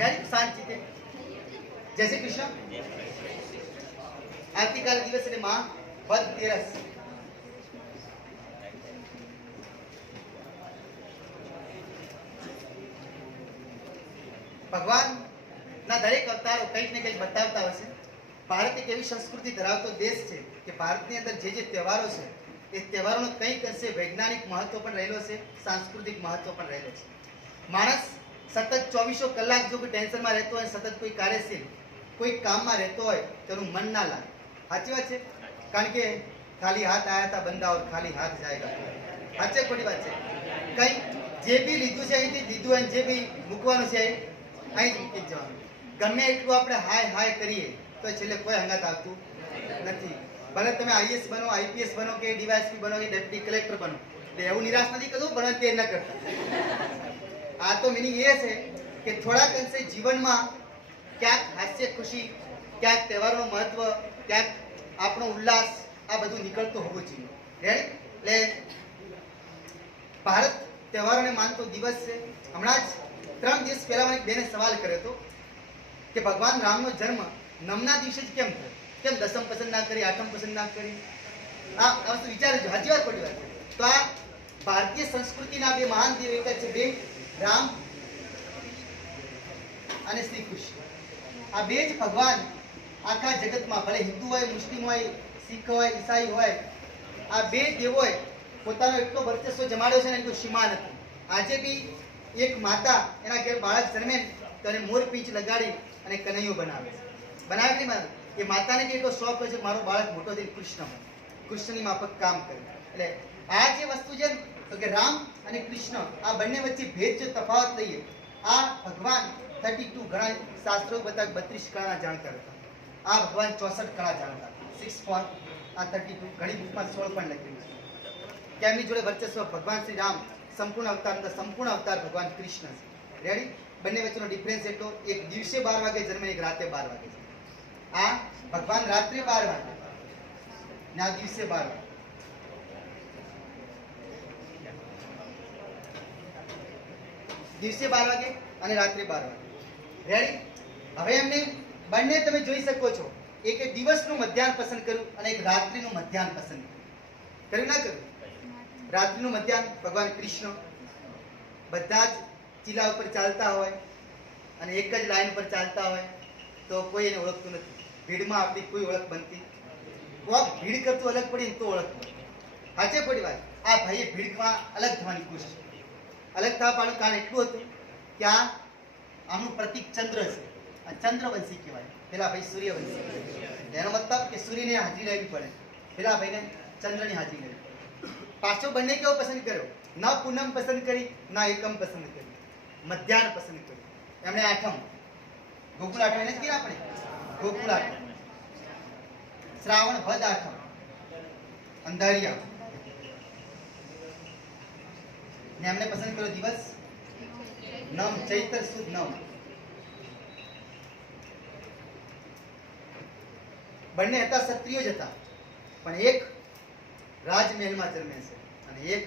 Ready શાંતિથી જય શ્રી કૃષ્ણ આવતીકાલ દિવસ એટલે મા વદ તેરસ ભગવાન ના દરેક અવતારો કંઈક ને કંઈક બતાવતા હોય છે ભારત એક એવી સંસ્કૃતિ ધરાવતો દેશ છે કે ભારતની અંદર જે જે તહેવારો છે એ તહેવારોનો કંઈક અંશે વૈજ્ઞાનિક મહત્વ પણ રહેલો છે સાંસ્કૃતિક મહત્વ પણ રહેલો છે માણસ સતત 24 કલાક જો કોઈ ટેન્શનમાં રહેતો હોય સતત કોઈ કાર્યશીલ કોઈ કામમાં રહેતો હોય તેનું મન ના લાગે સાચી વાત છે કારણ કે ખાલી હાથ આયા હતા બંદા ઓર ખાલી હાથ જાયગા સાચે ખોટી વાત છે કંઈ જે બી લીધું છે અહીંથી લીધું અને જે બી મૂકવાનું છે અહીં મૂકી જવાનું ગમે એટલું આપણે હાય હાય કરીએ તો છેલ્લે કોઈ હંગાત આવતું નથી ભલે તમે આઈએસ બનો આઈપીએસ બનો કે ડીવાયએસપી બનો કે ડેપ્યુટી કલેક્ટર બનો એટલે એવું નિરાશ નથી કરતું બનો તે ન કરતા આ તો મિનિંગ એ છે કે થોડાક અંશે જીવનમાં ક્યાંક હાસ્ય ખુશી ક્યાંક તહેવારનું મહત્વ ક્યાંક આપણો ઉલ્લાસ આ બધું નીકળતું હોવું જોઈએ રેડી એટલે ભારત તહેવારોને માનતો દિવસ છે હમણાં જ 3 દિવસ પહેલા મને એક બેને સવાલ કર્યો હતો કે ભગવાન રામનો જન્મ નમના દિવસે જ કેમ થયો કેમ દસમ પસંદ ના કરી આઠમ પસંદ ના કરી આ વસ્તુ વિચારજો હાજી વાત ખોટી વાત તો આ ભારતીય સંસ્કૃતિના બે મહાન દેવ એક છે બે રામ અને શ્રી કૃષ્ણ આ બે જ ભગવાન આખા જગતમાં ભલે હિન્દુ હોય મુસ્લિમ હોય શીખ હોય ઈસાઈ હોય આ બે દેવોએ પોતાનો એટલો વર્ચસ્વ જમાડ્યો છે ને કોઈ સીમા નથી આજે બી એક માતા એના ઘેર બાળક જન્મે તો એને મોર પીંછ લગાડી અને કનૈયો બનાવે છે બનાવે નહીં મારે એ માતાને બી એટલો શોખ હોય છે મારો બાળક મોટો થઈને કૃષ્ણની માફક કામ કરે એટલે આ જે વસ્તુ છે તો કે રામ અને કૃષ્ણ આ બંને વચ્ચે ભેદ જો તફાવત લઈએ આ ભગવાન 32 ઘણા શાસ્ત્રો બતા 32 કળાના જાણકાર હતા આ ભગવાન 64 કળા જાણતા 6 ફોર આ 32 ઘણી બુકમાં 16 પણ લખેલું છે કે એમની જોડે વર્ચસ્વ ભગવાન શ્રી રામ સંપૂર્ણ અવતાર ભગવાન કૃષ્ણ છે રેડી બંને વચ્ચેનો ડિફરન્સ એટલો એક દિવસે 12 વાગે જન્મે એક રાતે 12 વાગે છે આ ભગવાન રાત્રે 12 વાગે ને આ દિવસે 12 વાગે દિવસે 12 વાગે અને રાત્રે 12 વાગે રેડી હવે એમને બંને તમે જોઈ શકો છો એક દિવસનું મધ્યાહન પસંદ કર્યું અને એક રાત્રિનું મધ્યાહન પસંદ કર્યું ના કર્યું રાત્રિનું મધ્યાહન ભગવાન કૃષ્ણ બધા જ ચીલા ઉપર ચાલતા હોય અને એક જ લાઈન પર ચાલતા હોય તો કોઈ એને ઓળખતું નથી ભીડમાં આપણી કોઈ ઓળખ બનતી કોક ભીડ કરતું અલગ પડી તો ઓળખતું સાચે ખોટી વાત આ ભાઈએ ભીડમાં અલગ થવાની કોશિશ અલગ થવા પાડું કારણ એટલું હતું કે આનું પ્રતીક ચંદ્ર છે આ ચંદ્રવંશી કહેવાય પેલા ભાઈ સૂર્યવંશી એનો મતલબ કે સૂર્યને હાજરી લેવી પડે પેલા ભાઈને ચંદ્રની હાજરી લેવી પાછો બંને કેવો પસંદ કર્યો ન પૂનમ પસંદ કરી ના એકમ પસંદ કરી મધ્યાહન પસંદ કર્યું એમણે આઠમ ગોકુળ આઠમ એને જ કીધા આપણે ગોકુળ આઠમ શ્રાવણ વદ આઠમ અંધારિયા ને એમણે પસંદ કર્યો દિવસ નમ ચૈત્ર સુદ નવ બંને હતા ક્ષત્રિયો જ હતા પણ એક રાજમહેલમાં જન્મે છે અને એક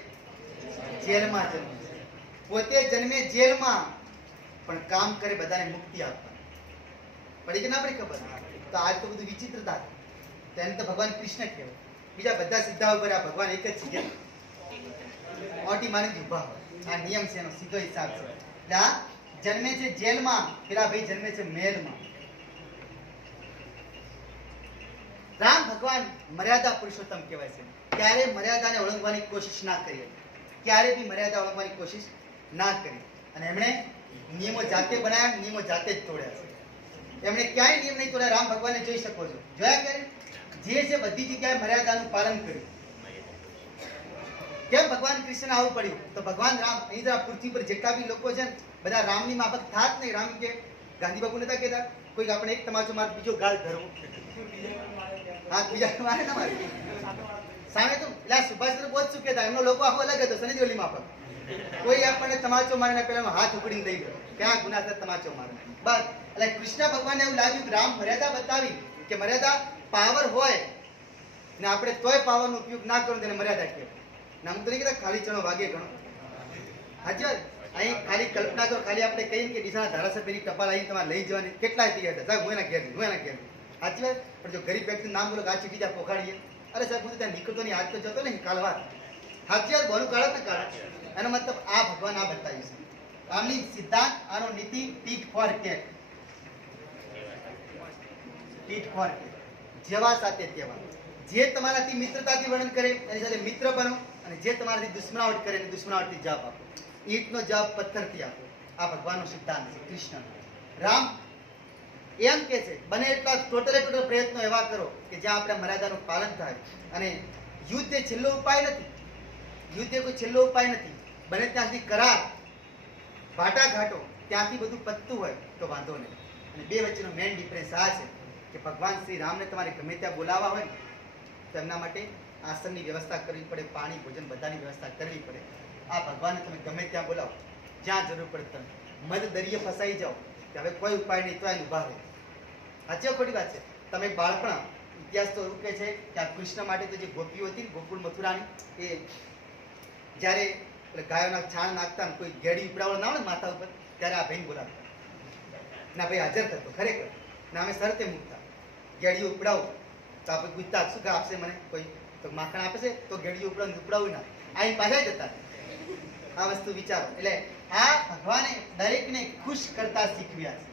જેલમાં જન્મે છે પોતે જન્મે જેલમાં પણ કામ કરે બધાને મુક્તિ આપતા પડી કે ના પડી ખબર તો આજ તો બધું વિચિત્રતા તેને તો ભગવાન કૃષ્ણ કહેવાય બીજા બધા સીધા ઉપર આ ભગવાન એક જ છે ઓટી માની ઉભા આ નિયમ છે એનો સીધો હિસાબ છે એટલે આ જન્મે છે જેલમાં પેલા ભાઈ જન્મે છે મહેલમાં રામ ભગવાન મર્યાદા પુરુષોત્તમ કહેવાય છે ક્યારે મર્યાદાને ઓળંગવાની કોશિશ ના કરી ક્યારે બી મર્યાદા ઓળંગવાની કોશિશ ના કરી અને એમણે નિયમો જાતે બનાવ્યા નિયમો જાતે જ તોડ્યા છે એમણે ક્યાંય નિયમ નહીં તોડ્યા રામ ભગવાનને જોઈ શકો છો જોયા ક્યારે જે છે બધી જગ્યાએ મર્યાદાનું પાલન કર્યું કેમ ભગવાન કૃષ્ણ આવું પડ્યું તો ભગવાન રામ અહીં પૃથ્વી પર જેટલા બી લોકો છે ને બધા રામની માફક થાત નહીં રામ કે ગાંધી બાપુ નતા કહેતા કોઈક આપણે એક તમાચો માર બીજો ગાળ ધરવો હા બીજા મારે ના મારે સામે તો એટલે સુભાષચંદ્ર બોઝ શું કહેતા એમનો લોકો આખો અલગ હતો સની જોલી માફક કોઈ આપણને તમાચો મારીને પેલા હાથ ઉકળીને દઈ દે ક્યાં ગુનાસર તમાચો મારે બસ એટલે કૃષ્ણ ભગવાનને એવું લાગ્યું કે રામ મર્યાદા બતાવી કે મર્યાદા પાવર હોય ને આપણે તોય પાવરનો ઉપયોગ ના કરો તેને મર્યાદા કહેવાય નામ તો નહીં કહેતા ખાલી ચણો વાગે ગણો હાજી અહીં ખાલી કલ્પના કરો, ખાલી આપણે કહીએ કે ડીસાના ધારાસભ્યની ટપાલ અહીં તમારે લઈ જવાની કેટલા તૈયાર હતા, સાહેબ હું એના ઘેર સાચી વાત. પણ જો ગરીબ વ્યક્તિનું નામ બોલો, આ ચીઠી ત્યાં પોખાડીએ, અરે સાહેબ હું તો ત્યાં નીકળતો નહીં, આજ તો જતો નહીં, કાલ વાત સાચી વાત, બોલું કાઢત ને કાઢત. એનો મતલબ આ ભગવાન આ બતાવ્યું છે. આમની સિદ્ધાંત, આનો નીતિ ટીટ ફોર ટેટ, ટીટ ફોર ટેટ, જેવા સાથે તેવા. જે તમારાથી મિત્રતાથી વર્ણન કરે એની સાથે મિત્ર બનો, અને જે તમારાથી દુશ્મનાવટ કરે એની દુશ્મનાવટથી જવાબ આપો. ઈંટનો જવાબ પથ્થરથી આપો. આ ભગવાનનો સિદ્ધાંત છે. કૃષ્ણ રામ એમ કે છે બને એટલા ટોટલ પ્રયત્નો એવા કરો કે જ્યાં આપણે મર્યાદાનું પાલન થાય. અને યુદ્ધ એ છેલ્લો ઉપાય નથી, યુદ્ધ એ કોઈ છેલ્લો ઉપાય નથી. બને ત્યાં સુધી કરાર વાટાઘાટો, ત્યાંથી બધું પતતું હોય તો વાંધો નહીં. અને બે વચ્ચેનો મેઇન ડિફરન્સ આ છે કે ભગવાન શ્રી રામને તમારે ગમે ત્યાં બોલાવવા હોય ને તો એમના માટે આસનની વ્યવસ્થા કરવી પડે, પાણી ભોજન બધાની વ્યવસ્થા કરવી પડે. આ ભગવાનને તમે ગમે ત્યાં બોલાવો, જ્યાં જરૂર પડે તમે મધ દરિયે ફસાઈ જાઓ કે હવે કોઈ ઉપાય નહીં તો એને ઉભા રહે. સાચી ખોટી વાત છે. તમે બાળપણ ઇતિહાસ તો એવું કહે છે કે આ કૃષ્ણ માટે તો જે ગોપીઓ હતી ને ગોકુળ મથુરાની, એ જ્યારે ગાયોના છાણ નાખતા ને કોઈ ગેડી ઉપડાવવા ના આવે ને માથા ઉપર, ત્યારે આ ભાઈને બોલાવતા ના ભાઈ હાજર થતો ખરેખર ના, અમે શરતે મૂકતા ગેડીઓ ઉપડાવું તો આપણે પૂછતા શું આપશે મને કોઈ, તો માખણ આપે છે તો ગેડીઓ ઉપડાવું ના, આવીને પાછા જતા. આ વસ્તુ વિચારો. એટલે આ ભગવાને દરેકને ખુશ કરતા શીખવ્યા છે,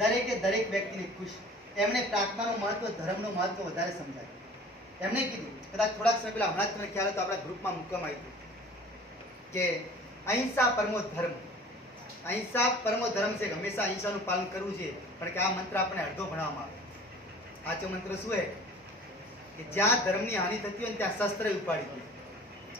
દરેકે દરેક વ્યક્તિને ખુશ. એમણે પ્રાર્થનાનું મહત્વ, ધર્મનું મહત્વ વધારે સમજાય. એમણે કીધું, કદાચ થોડાક સમય પહેલા હમણાં તમને ખ્યાલ હતો આપણા ગ્રુપમાં મૂકવામાં આવ્યું કે અહિંસા પરમો ધર્મ. અહિંસા પરમો ધર્મ છે, હંમેશા અહિંસાનું પાલન કરવું જોઈએ. પણ કે આ મંત્ર આપણે અડધો ભણાવવામાં આવે. સાચો મંત્ર શું છે કે જ્યાં ધર્મની હાનિ થતી હોય ને ત્યાં શસ્ત્ર ઉપાડી દે.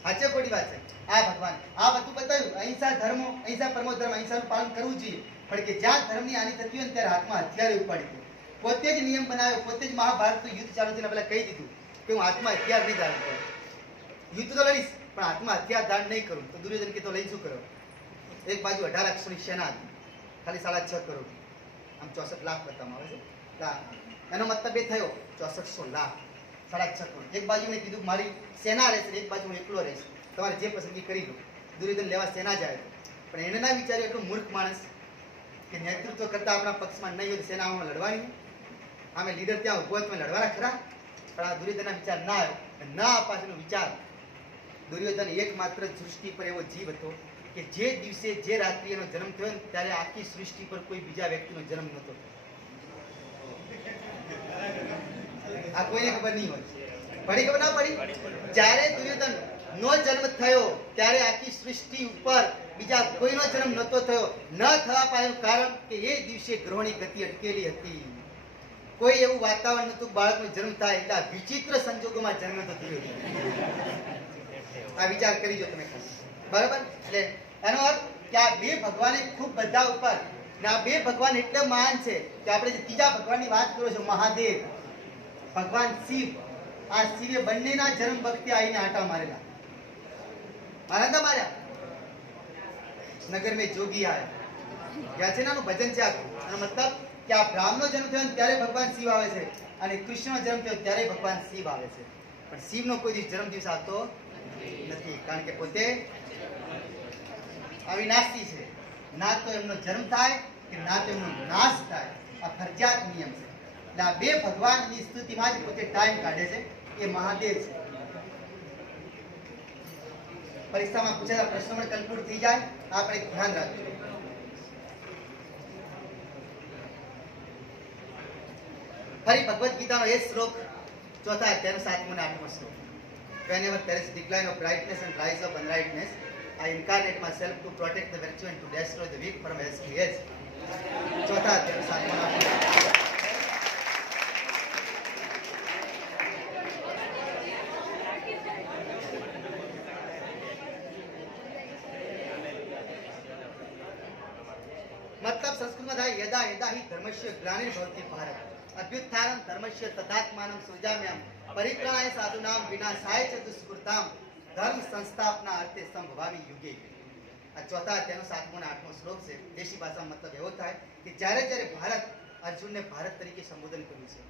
સાચે ખોટી વાત છે. આ ભગવાન આ બધું બતાવ્યું. અહિંસા ધર્મો, અહિંસા પરમો ધર્મ, અહિંસાનું પાલન કરવું જોઈએ. પણ કે જ્યાં ધર્મની હાનિ થતી હોય ને ત્યારે હાથમાં હથિયારે ઉપાડી દે. પોતે જ નિયમ બનાવ્યો, પોતે જ મહાભારતનું યુદ્ધ ચાલુ થઈને પહેલા કહી દીધું કે હું હાથમાં હથિયાર નહીં ધારણ કરું. યુદ્ધ તો લડીશ પણ હાથમાં હથિયાર ધારણ નહીં કરું. તો દુર્યોધન કે તો લઈ શું કરો? એક બાજુ 18 લાખની સેના હતી, ખાલી 6.5 કરોડ, આમ 64 લાખ બતાવવામાં આવે છે. એનો મતલબ એ થયો 6400 લાખ, 6.5 કરોડ. એક બાજુ મેં કીધું મારી સેના રહેશે, એક બાજુ હું એકલો રહીશ, તમારે જે પસંદગી કરી લો. દુર્યોધન લેવા સેના જાય, પણ એને ના વિચાર્યું એટલું મૂર્ખ માણસ કે નેતૃત્વ કરતા આપણા પક્ષમાં નહીં હોય સેનામાં લડવાની, આમે લીડર ત્યાં ઉભો હોય તો લડવાના ખરા. પણ આ દુર્યોધનના વિચાર ના આવ્યો, ના આ પાછળનો વિચાર. દુર્યોધન એકમાત્ર સૃષ્ટિ પર એવો જીવ હતો કે જે દિવસે જે રાત્રિ એનો જન્મ થયો ને ત્યારે આખી સૃષ્ટિ પર કોઈ બીજા વ્યક્તિનો જન્મ નહોતો. આ કોઈને ખબર નહીં હોય. પડી ખબર ના પડી? જ્યારે દુર્યોધન નો જન્મ થયો ત્યારે આખી સૃષ્ટિ ઉપર બીજા કોઈનો જન્મ નહોતો થયો. ન થવા પામેનું કારણ કે એ દિવસે ગ્રહોની ગતિ અટકેલી હતી. કોઈ એવું વાતાવરણ નતું બાળકનો જન્મ થાય. એટલા વિચિત્ર સંજોગોમાં જન્મ તો થયો. આ વિચાર કરી જો તમે ખાસ, બરાબર? એટલે એનો અર્થ કે આ બે ભગવાને ખૂબ બધા ઉપર, ને આ બે ભગવાન એટલે મહાન છે કે આપણે જે ત્રીજા ભગવાનની વાત કરો છો, મહાદેવ ભગવાન શિવ, આ શિવે બંનેના જન્મ વખતે આવીને આટા મારેલા. મારા માર્યા નગર મેં જોગી આયા, ત્યાં છે નાનું ભજન છે આખું. એનો મતલબ કે આ બ્રાહ્મણનો જન્મ થયો ત્યારે ભગવાન શિવ આવે છે, અને કૃષ્ણનો જન્મ થયો ત્યારે ભગવાન શિવ આવે છે. પણ શિવનો કોઈ દિવસ જન્મ દિવસ આવતો નથી, કારણ કે પોતે અવિનાશી છે. ના તો એમનો જન્મ થાય કે ના તો એમનો નાશ થાય. આ ફરજિયાત નિયમ છે. એટલે આ બે ભગવાનની સ્તુતિમાં જ પોતે ટાઈમ કાઢે છે. એ મહાદેવ છે. પરીક્ષામાં પૂછેલા પ્રશ્નો પણ કલ્પૂટ થઈ જાય, આપણે ધ્યાન રાખજો. ફરી ભગવદ ગીતાનો એ શ્લોક, ચોથા અધ્યાયનો 7મો અને 8મો શ્લોક. Whenever there is decline of brightness and rise of unrightness, I incarnate myself to protect the virtue and to destroy the weak from edge to edge. ચોથા અધ્યાયનો 7મો અને 8મો. मतलब संस्कृत में था यदा यदा ही धर्मस्य ग्लानिर्भवति भारत अभ्युत्थानं धर्मस्य तदात्मानं सृजाम्यहं परित्राणाय साधूनां विनाशाय च दुष्कृतां धर्म संस्थापना अर्थे संभवामि युगे. આ ચોથા અધ્યાયનો 7મો અને 8મો શ્લોક છે. દેશી ભાષામાં મતલબ એવો થાય કે જ્યારે જ્યારે ભારત, અર્જુનને ભારત તરીકે સંબોધન કર્યું છે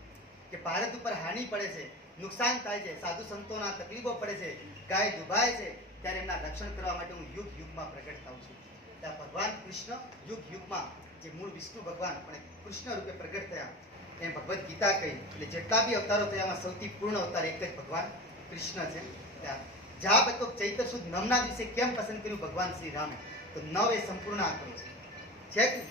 કે ભારત ઉપર હાનિ પડે છે, નુકસાન થાય છે, સાધુ સંતોના તકલીફો પડે છે, ગાય દુભાય છે, ત્યારે એમના રક્ષણ કરવા માટે હું યુગ યુગમાં પ્રગટ થાઉં છું. ત્યાં ભગવાન કૃષ્ણ યુગ યુગમાં જે મૂળ વિષ્ણુ ભગવાન પણ કૃષ્ણ રૂપે પ્રગટ થયા એમ ભગવદ્ ગીતા કહી એટલે જેટલા બી અવતારો થયા એમાં સૌથી પૂર્ણ અવતાર એક જ ભગવાન કૃષ્ણ છે. ત્યાં જા બતો ચૈત્ર સુદ નવના દિવસે કેમ પસંદ કર્યું ભગવાન શ્રી રામે, તો નવ એ સંપૂર્ણ આંકડો છે કે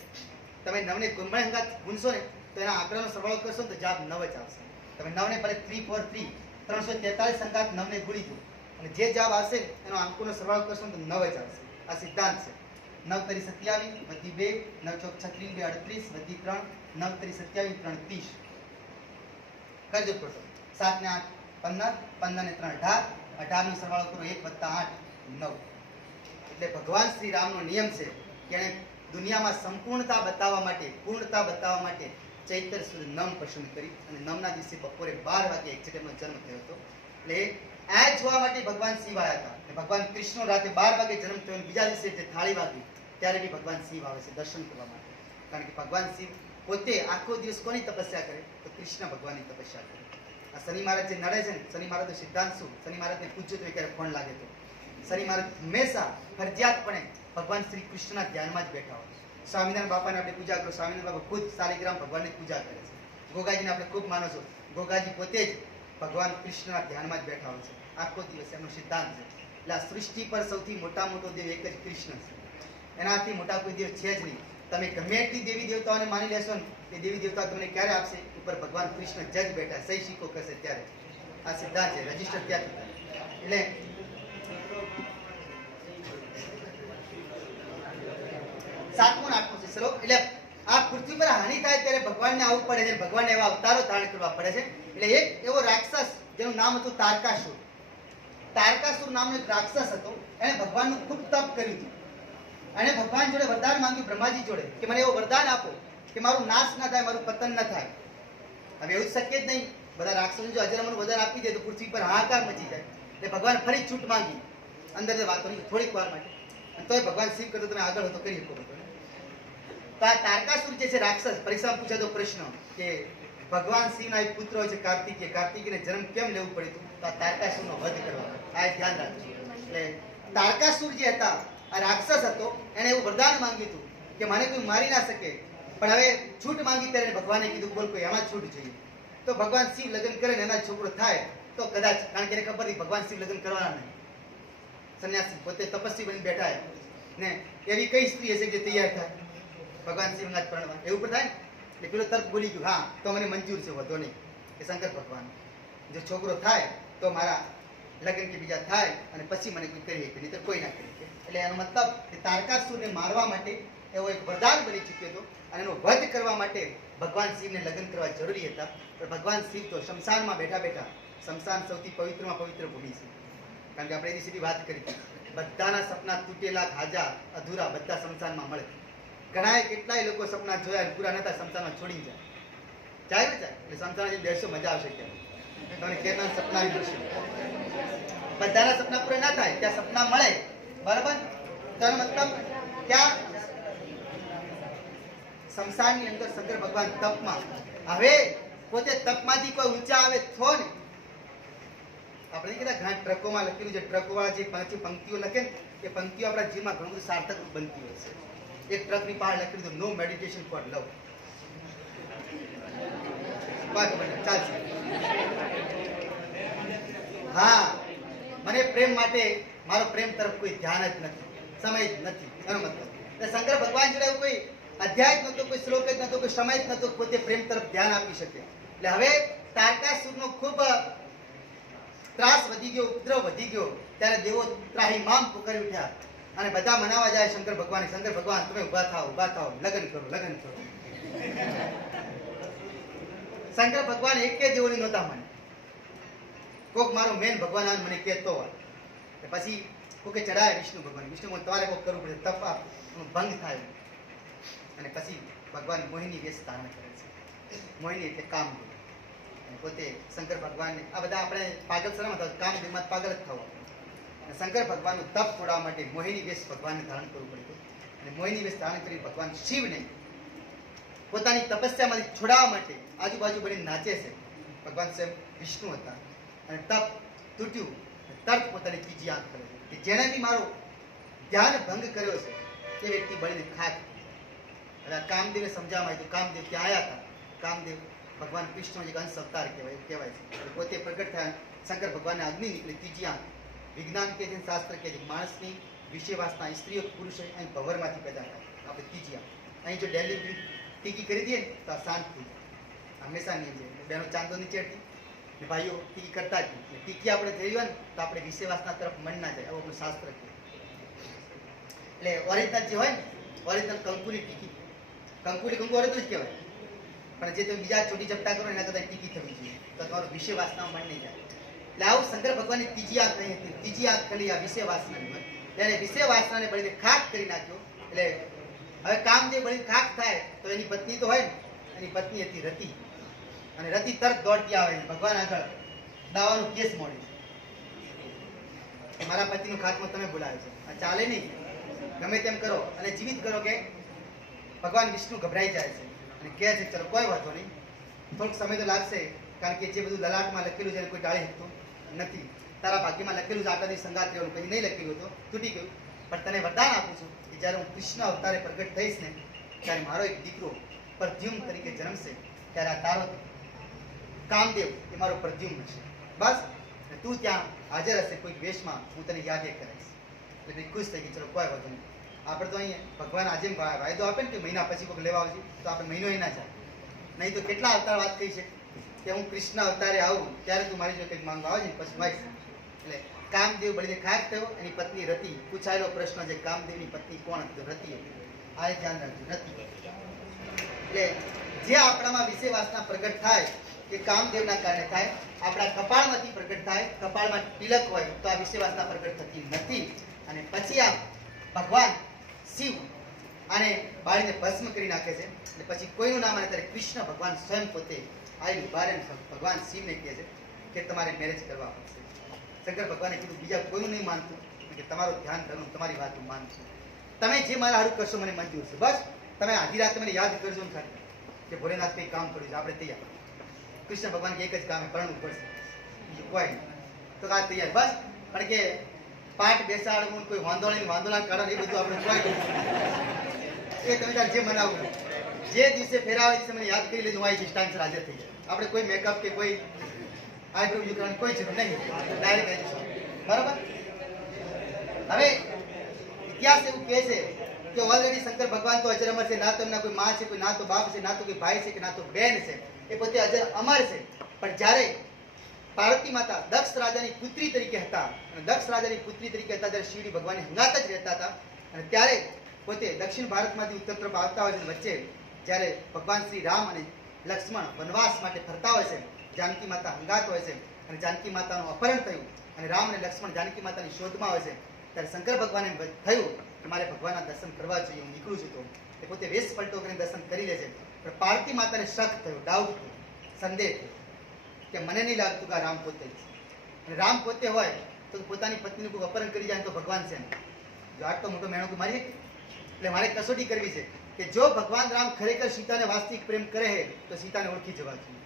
તમે નવને ગુણમય હંગાત ગુણશો ને તો એના આંકડાનો સરવાળો કરશો ને તો જવાબ 9 જ આવશે. તમે 9 ને પર 3 4 3 343 અંકાત 9 ને ગુણી દો અને જે જવાબ આવશે એનો આંકોનો સરવાળો કરશો ને તો 9 જ આવશે. આ સિદ્ધાંત છે. 9 તરી 27 વધી 2 9 ચોક 36 2 38 વધી 3 9 તરી 27 3 30 કરજો ટોટલ 7 ને 8 15 15 ને 3 18 18 નો સરવાળો કરો 1 + 8 9. એટલે ભગવાન શ્રી રામનો નિયમ છે કે એણે દુનિયામાં સંપૂર્ણતા બતાવવા માટે પૂર્ણતા બતાવવા માટે ચૈત્ર સુદ નમ પસંદ કરી અને નમના દિવસે બપોરે 12 વાગે એક્ઝેક્ટ એમનો જન્મ થયો હતો. એટલે આ જોવા માટે ભગવાન શિવ આવ્યા હતા. ભગવાન કૃષ્ણ રાતે 12 વાગે જન્મ થયો અને બીજા દિવસે જે થાળી વાગી ત્યારે બી ભગવાન શિવ આવે છે દર્શન કરવા માટે. કારણ કે ભગવાન શિવ પોતે આખો દિવસ કોની તપસ્યા કરે તો કૃષ્ણ ભગવાનની તપસ્યા કરે. આ શનિ મહારાજ જે નડે છે ને, શનિ મહારાજનો સિદ્ધાંત શું? શનિ મહારાજને પૂછ્યું તો ક્યારે ફોન લાગે તો શનિ મહારાજ હંમેશા ફરજિયાતપણે ભગવાન શ્રી કૃષ્ણના ધ્યાનમાં જ બેઠા હોય. સ્વામિનારાયણ બાપાને આપણે પૂજા કરો, સ્વામિનારાયણ બાપા ખુદ શાલિગ્રામ ભગવાનની પૂજા કરે છે. ગોગાજીને આપણે ખૂબ માનો છો, ગોગાજી પોતે જ ભગવાન કૃષ્ણના ધ્યાનમાં જ બેઠા હોય છે આખો દિવસ. એમનો સિદ્ધાંત છે. એટલે આ સૃષ્ટિ પર સૌથી મોટો દેવ એક જ કૃષ્ણ છે. એનાથી મોટા કોઈ દેવ છે જ નહીં. તમે ગમે એટલી દેવી દેવતાઓને માની લેશો ને એ દેવી દેવતા તમને ક્યારે આપશે? ઉપર ભગવાન કૃષ્ણ જજ બેઠા સહી સિક્કો કરશે ત્યારે. આ સિદ્ધાંત છે, રજીસ્ટર ત્યાંથી થાય. એટલે સાતમો આઠમો છે શ્લોક. એટલે આ પૃથ્વી પર હાનિ થાય ત્યારે ભગવાનને આવવું પડે છે, ભગવાનને એવા અવતારો ધારણ કરવા પડે છે. એટલે એક એવો રાક્ષસ જેનું નામ હતું તારકાસુર. તારકાસુર નામનો એક રાક્ષસ હતો. એણે ભગવાનનું ખૂબ તપ કર્યું હતું અને ભગવાન જોડે વરદાન માંગ્યું બ્રહ્માજી જોડે કે મને એવો વરદાન આપો કે મારું નાશ ના થાય, મારું પતન ન થાય. હવે એવું શક્ય જ નહીં. બધા રાક્ષસો જો અજરામણનું વરદાન આપી દે તો પૃથ્વી પર હાહાકાર મચી જાય. એટલે ભગવાન ફરી છૂટ માંગી અંદર વાતો નહીં થોડીક વાર માટે. અને તોય ભગવાન શિવ કરતો તમે આગળ હતો કરી શકો. તો આ તારકાસુર જે છે રાક્ષસ, પરીક્ષામાં પૂછાતો પ્રશ્ન કે ભગવાન શિવના એક પુત્ર હોય છે કાર્તિકેય, કાર્તિકેયને જન્મ કેમ લેવું પડ્યું હતું? તો આ તારકાસુરનો વધ કરવા. આ ધ્યાન રાખજો. એટલે તારકાસુર જે હતા આ રાક્ષસ હતો, એને એવું વરદાન માંગ્યું હતું કે મને કોઈ મારી ના શકે, પણ હવે છૂટ માંગી ત્યારે ભગવાને કીધું બોલ કોઈ એમાં છૂટ જોઈએ. તો ભગવાન શિવ લગ્ન કરે ને એના છોકરો થાય તો કદાચ, કારણ કે એને ખબર હતી ભગવાન શિવ લગ્ન કરવાના નહીં. સંન્યાસી પોતે તપસ્વી બની બેઠા ને એવી કઈ સ્ત્રી હશે જે તૈયાર થાય ભગવાન શિવના જ પરણવા? એવું પણ થાય ને. એટલે પેલો તર્ક બોલી ગયું હા તો મને મંજૂર છે, વધો નહીં. કે શંકર ભગવાન જો છોકરો થાય તો મારા લગ્ન કે બીજા થાય અને પછી મને કોઈ કરી શકે, નહીં તો કોઈ ના કરી શકે. એટલે એનો મતલબ કે તારકાસુરને મારવા માટે એવો એક વરદાન બની ચૂક્યો હતો અને એનો વધ કરવા માટે ભગવાન શિવને લગ્ન કરવા જરૂરી હતા. પણ ભગવાન શિવ તો શમશાનમાં બેઠા બેઠા, શમશાન સૌથી પવિત્રમાં પવિત્ર ભૂમિ છે. કારણ કે આપણે એની સીધી વાત કરી, બધાના સપના તૂટેલા, ખાજા, અધૂરા બધા શમશાનમાં મળે. ઘણા કેટલાય લોકો સપના જોયા પૂરા નતા, શમશાનમાં છોડી જાય ને જાય. એટલે શમશાન જે બેસશો મજા આવશે ક્યારે તમને કેટલા સપના મળશે. બધાના સપના પૂરા ના થાય, ત્યાં સપના મળે બરાબર. તેનો મતલબ ત્યાં શમશાનની અંદર શંકર ભગવાન તપમાં. હવે પોતે તપમાંથી કોઈ ઊંચા આવે તો ને આપણે કીધા ઘણા ટ્રકોમાં લખેલું છે, ટ્રકોવાળા જે પંક્તિઓ લખે ને એ પંક્તિઓ આપણા જીવનમાં ઘણું બધું સાર્થક બનતી હોય છે. એક ટ્રકની બહાર લખેલું હતું નો મેડિટેશન ફોર લવ. ચાલશે. હા મને પ્રેમ માટે, મારો પ્રેમ તરફ કોઈ ધ્યાન જ નથી, સમય જ નથી. એનો મતલબ એટલે શંકર ભગવાન જોડે એવું કોઈ અધ્યાય જ નતો, કોઈ શ્લોક જ નતો, કોઈ સમય જ નતો પોતે પ્રેમ તરફ ધ્યાન આપી શકે. એટલે હવે તારકાસુરનો ખૂબ ત્રાસ વધી ગયો, ઉપદ્રવ વધી ગયો. ત્યારે દેવો ત્રાહિમામ પુકારી ઉઠ્યા અને બધા મનાવા જાય શંકર ભગવાન. શંકર ભગવાન તમે ઉભા થાઓ, લગ્ન કરો. શંકર ભગવાન એક કે દેવોની નહોતા મને. કોક મારો મેન ભગવાન આને મને કહેતો હોય પછી કોકે ચડાય વિષ્ણુ ભગવાન. વિષ્ણુ તમારે કોક કરવું પડે, તપ ભંગ થાય. અને પછી ભગવાન મોહિની વેશ ધારણ કરે છે. મોહિની એટલે કામ પોતે શંકર ભગવાનને. આ બધા આપણે પાગલ શરમ કામ દિમાગ પાગલ જ થવા. શંકર ભગવાનનું તપ છોડાવવા માટે મોહિની વેશ ભગવાનને ધારણ કરવું પડ્યું. અને મોહિની વેશ ધારણ કરી ભગવાન શિવને પોતાની તપસ્યામાંથી છોડાવવા માટે આજુબાજુ બની નાચે છે. ભગવાન સ્વયં વિષ્ણુ હતા અને તપ તૂટ્યું, તરત પોતાની ત્રીજી આંખ કરે છે કે જેણે બી મારો ધ્યાન ભંગ કર્યો છે એ વ્યક્તિ બળીને ખાક. હવે આ કામદેવને સમજાવવામાં આવ્યું. કામદેવ ત્યાં આવ્યા હતા. કામદેવ ભગવાન કૃષ્ણનો એક અંશ અવતાર કહેવાય છે. પોતે પ્રગટ થયા. શંકર ભગવાનને અગ્નિ નીકળી ત્રીજી આંખ. વિજ્ઞાન કે છે, શાસ્ત્ર કે છે, માણસની વિષય વાસના સ્ત્રીઓ પુરુષો અહીં ભવરમાંથી પેદા થાય. આપણે ત્રીજી આંખ. અહીં જો ડેલી ટીકી કરી દઈએ ને તો આ શાંત થઈ જાય. હંમેશા નિયમ છે. બહેનો ચાંદો નીચે હતી ને ભાઈઓ ટીકી કરતા જ નહીં. ટીકી આપણે થઈ હોય ને તો આપણે વિષય વાસના તરફ મન ના જાય. આવું આપણું શાસ્ત્ર કહે. એટલે ઓરિજિનલ જે હોય ને, ઓરિજિનલ કંકુલી ટીકી, કંકુલી કંકુ ઓરિજિનલ જ કહેવાય. પણ જે તમે બીજા ચોટી ચપટા કરો એના કરતાં ટીકી થવી જોઈએ તો તમારું વિષય વાસના મન નહીં જાય. એટલે આવું શંકર ભગવાનની ત્રીજી આંખ નહીં હતી. ત્રીજી આંખ ખાલી આ વિષય વાસનાની હોય. ત્યારે વિષય વાસનાને બળીને ખાક કરી નાખ્યો. એટલે હવે કામદેવ બળીને ખાક થાય તો એની પત્ની તો હોય ને, એની પત્ની હતી રતિ. અને રતિ તરત દોડતી આવે ભગવાન આગળ દાવાનો કેસ મોડે છે. મારા પતિનો ખાતમો તમે બોલાવે છે, આ ચાલે નહીં. ગમે તેમ કરો અને જીવિત કરો કે ભગવાન વિષ્ણુ ગભરાઈ જાય છે અને કહે છે ચલો કોઈ વાંધો નહીં, થોડોક સમય તો લાગશે, કારણ કે જે બધું લલાટમાં લખેલું છે કોઈ ટાળી શકતું નથી. તારા ભાગ્યમાં લખેલું છે આટલા દિવસ સંગાત રહેવાનું, પછી નહીં લખેલું હતું તૂટી ગયું. પણ તને વરદાન આપું છું કે જ્યારે હું કૃષ્ણ અવતારે પ્રગટ થઈશ ને ત્યારે મારો એક દીકરો પ્રદ્યુમ્ન તરીકે જન્મશે. ત્યારે આ તારો કામદેવ એ મારો પ્રદ્યુમ્ન છે. બસ તું ત્યાં હાજર હશે કોઈક વેશમાં, હું તને યાદ કરાવીશ. એટલે ખુશ થઈ ગઈ. ચલો કોઈ વાંધો નહીં. આપણે તો અહીંયા ભગવાન આજે વાયદો આપે ને કે મહિના પછી કોઈ લેવા આવશે તો આપણે મહિનો ના જાય. નહીં તો કેટલા અવતાર વાત કહી છે કે હું કૃષ્ણ અવતારે આવું ત્યારે તું મારી જો કંઈક માંગવા આવે ને પછી વાઈશ. એટલે કામદેવ બળીને ખાક થયો. એની પત્ની રતિ. પૂછાયેલો પ્રશ્ન છે કામદેવની પત્ની કોણ હતી? રતિ હતી. આ ધ્યાન રાખજો, રતિ. એટલે જે આપણામાં વિષય વાસના પ્રગટ થાય એ કામદેવના કારણે થાય. આપણા કપાળમાંથી પ્રગટ થાય. કપાળમાં તિલક હોય તો આ વિષય વાસના પ્રગટ થતી નથી. અને પછી આ ભગવાન શિવ આને બાળીને ભસ્મ કરી નાખે છે. એટલે પછી કોઈનું નામ આવે ત્યારે કૃષ્ણ ભગવાન સ્વયં પોતે આવી બારે ભગવાન શિવને કહે છે કે તમારે મેરેજ કરવા પડશે. શંકર ભગવાને કીધું બીજા કોઈનું નહીં માનતું, કે તમારું ધ્યાન ધરું, તમારી વાત હું માનું છું. તમે જે મારા હારું કરશો મને મંજૂર છે. બસ તમે આધી રાતે મને યાદ કરજો ને ખાલી કે ભોલેનાથ કંઈ કામ કર્યું છે, આપણે તૈયાર. કૃષ્ણ ભગવાન એક જ કામ પરણવું પડશે, બીજું કોઈ નહીં. તો આ તૈયાર. બસ કારણ કે પાઠ બેસાડવું, કોઈ વાંદોળા કાઢો એ બધું આપણે કોઈ એ તમે તાર જે મનાવું. જે દિવસે ફેરાવે દિવસે મને યાદ કરી લેજો, હું આવી ટાઈમસર હાજર થઈ જાય. આપણે કોઈ મેકઅપ કે કોઈ આઈબ્રો કરવાની કોઈ જરૂર નહીં, ડાયરેક્ટ આવી જશો. બરાબર. હવે ઇતિહાસ એવું કહે છે કે ઓલરેડી શંકર ભગવાન તો અજર અમર છે. ના તો એમના કોઈ માં છે, કોઈ ના તો બાપ છે, ના તો કોઈ ભાઈ છે, કે ના તો બેન છે. એ પોતે અજર અમર છે. પણ જ્યારે પાર્વતી માતા દક્ષ રાજાની પુત્રી તરીકે હતા, અને દક્ષ રાજાની પુત્રી તરીકે હતા ત્યારે શિવજી ભગવાન હંગાત જ રહેતા હતા. અને ત્યારે પોતે દક્ષિણ ભારતમાંથી ઉત્તર તરફ આવતા હોય છે. વચ્ચે જ્યારે ભગવાન શ્રી રામ અને લક્ષ્મણ વનવાસ માટે ફરતા હોય છે, જાનકી માતા હંગાત હોય છે, અને જાનકી માતાનું અપહરણ થયું અને રામ અને લક્ષ્મણ જાનકી માતાની શોધમાં હોય છે. ત્યારે શંકર ભગવાને થયું કે મારે ભગવાનના દર્શન કરવા જોઈએ, હું નીકળું છું. તો એ પોતે વેશ પલટો કરીને દર્શન કરી લે છે. પણ પાર્વતી માતાને શક થયો, ડાઉટ થયો, સંદેહ થયો કે મને નહીં લાગતું કે આ રામ પોતે છે. અને રામ પોતે હોય તો પોતાની પત્નીનું કોઈ અપહરણ કરી જાય તો ભગવાન છે. જો આટલો મોટો મેણો મારી એટલે મારે કસોટી કરવી છે કે જો ભગવાન રામ ખરેખર સીતાને વાસ્તવિક પ્રેમ કરે તો સીતાને ઓળખી જવા જોઈએ.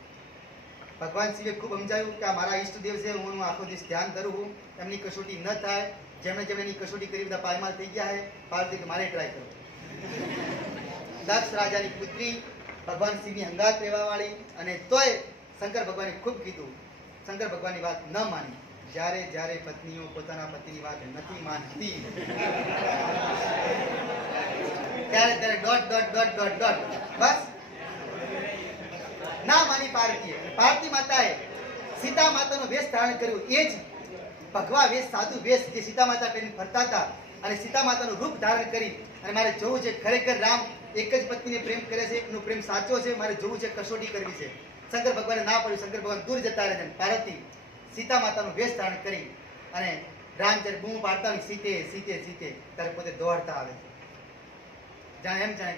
ભગવાન શિવે ખૂબ સમજાયું કે આ મારા ઈષ્ટદેવ છે, હું આખો દિવસ ધ્યાન ધરું, એમની કસોટી ન થાય. જેમણે એની કસોટી કરી બધા પાયમાલ થઈ ગયા છે. પાર્વતી કે મારે ટ્રાય કરો. દક્ષ રાજાની પુત્રી, ભગવાન શિવની હંગાત રહેવા વાળી, અને તોય શંકર ભગવાને ખૂબ કીધું. શંકર ભગવાનની વાત ન માની. જ્યારે જ્યારે પત્નીઓ પોતાના પતિની વાત નથી માનતી ત્યારે ત્યારે ડોટ બસ ના માની પાર્વતીએ. પાર્વતી માતાએ સીતા માતાનો વેશ ધારણ કર્યું. એ જ ભગવા વેશ, સાધુ વેશ જે સીતા માતા પહેરીને ફરતા હતા, અને સીતા માતાનું રૂપ ધારણ કરી અને મારે જોવું છે ખરેખર રામ એક જ પત્નીને પ્રેમ કરે છે, એનો પ્રેમ સાચો છે, મારે જોવું છે, કસોટી કરવી છે. શંકર ભગવાને ના પડ્યું. શંકર ભગવાન દૂર જતા રહે છે. પાર્વતી સીતા માતાનું વેશ ધારણ કરી અને રામ જ્યારે બૂમ પાડતા હોય સીતે સીતે સીતે ત્યારે પોતે દોડતા આવે છે. જાણે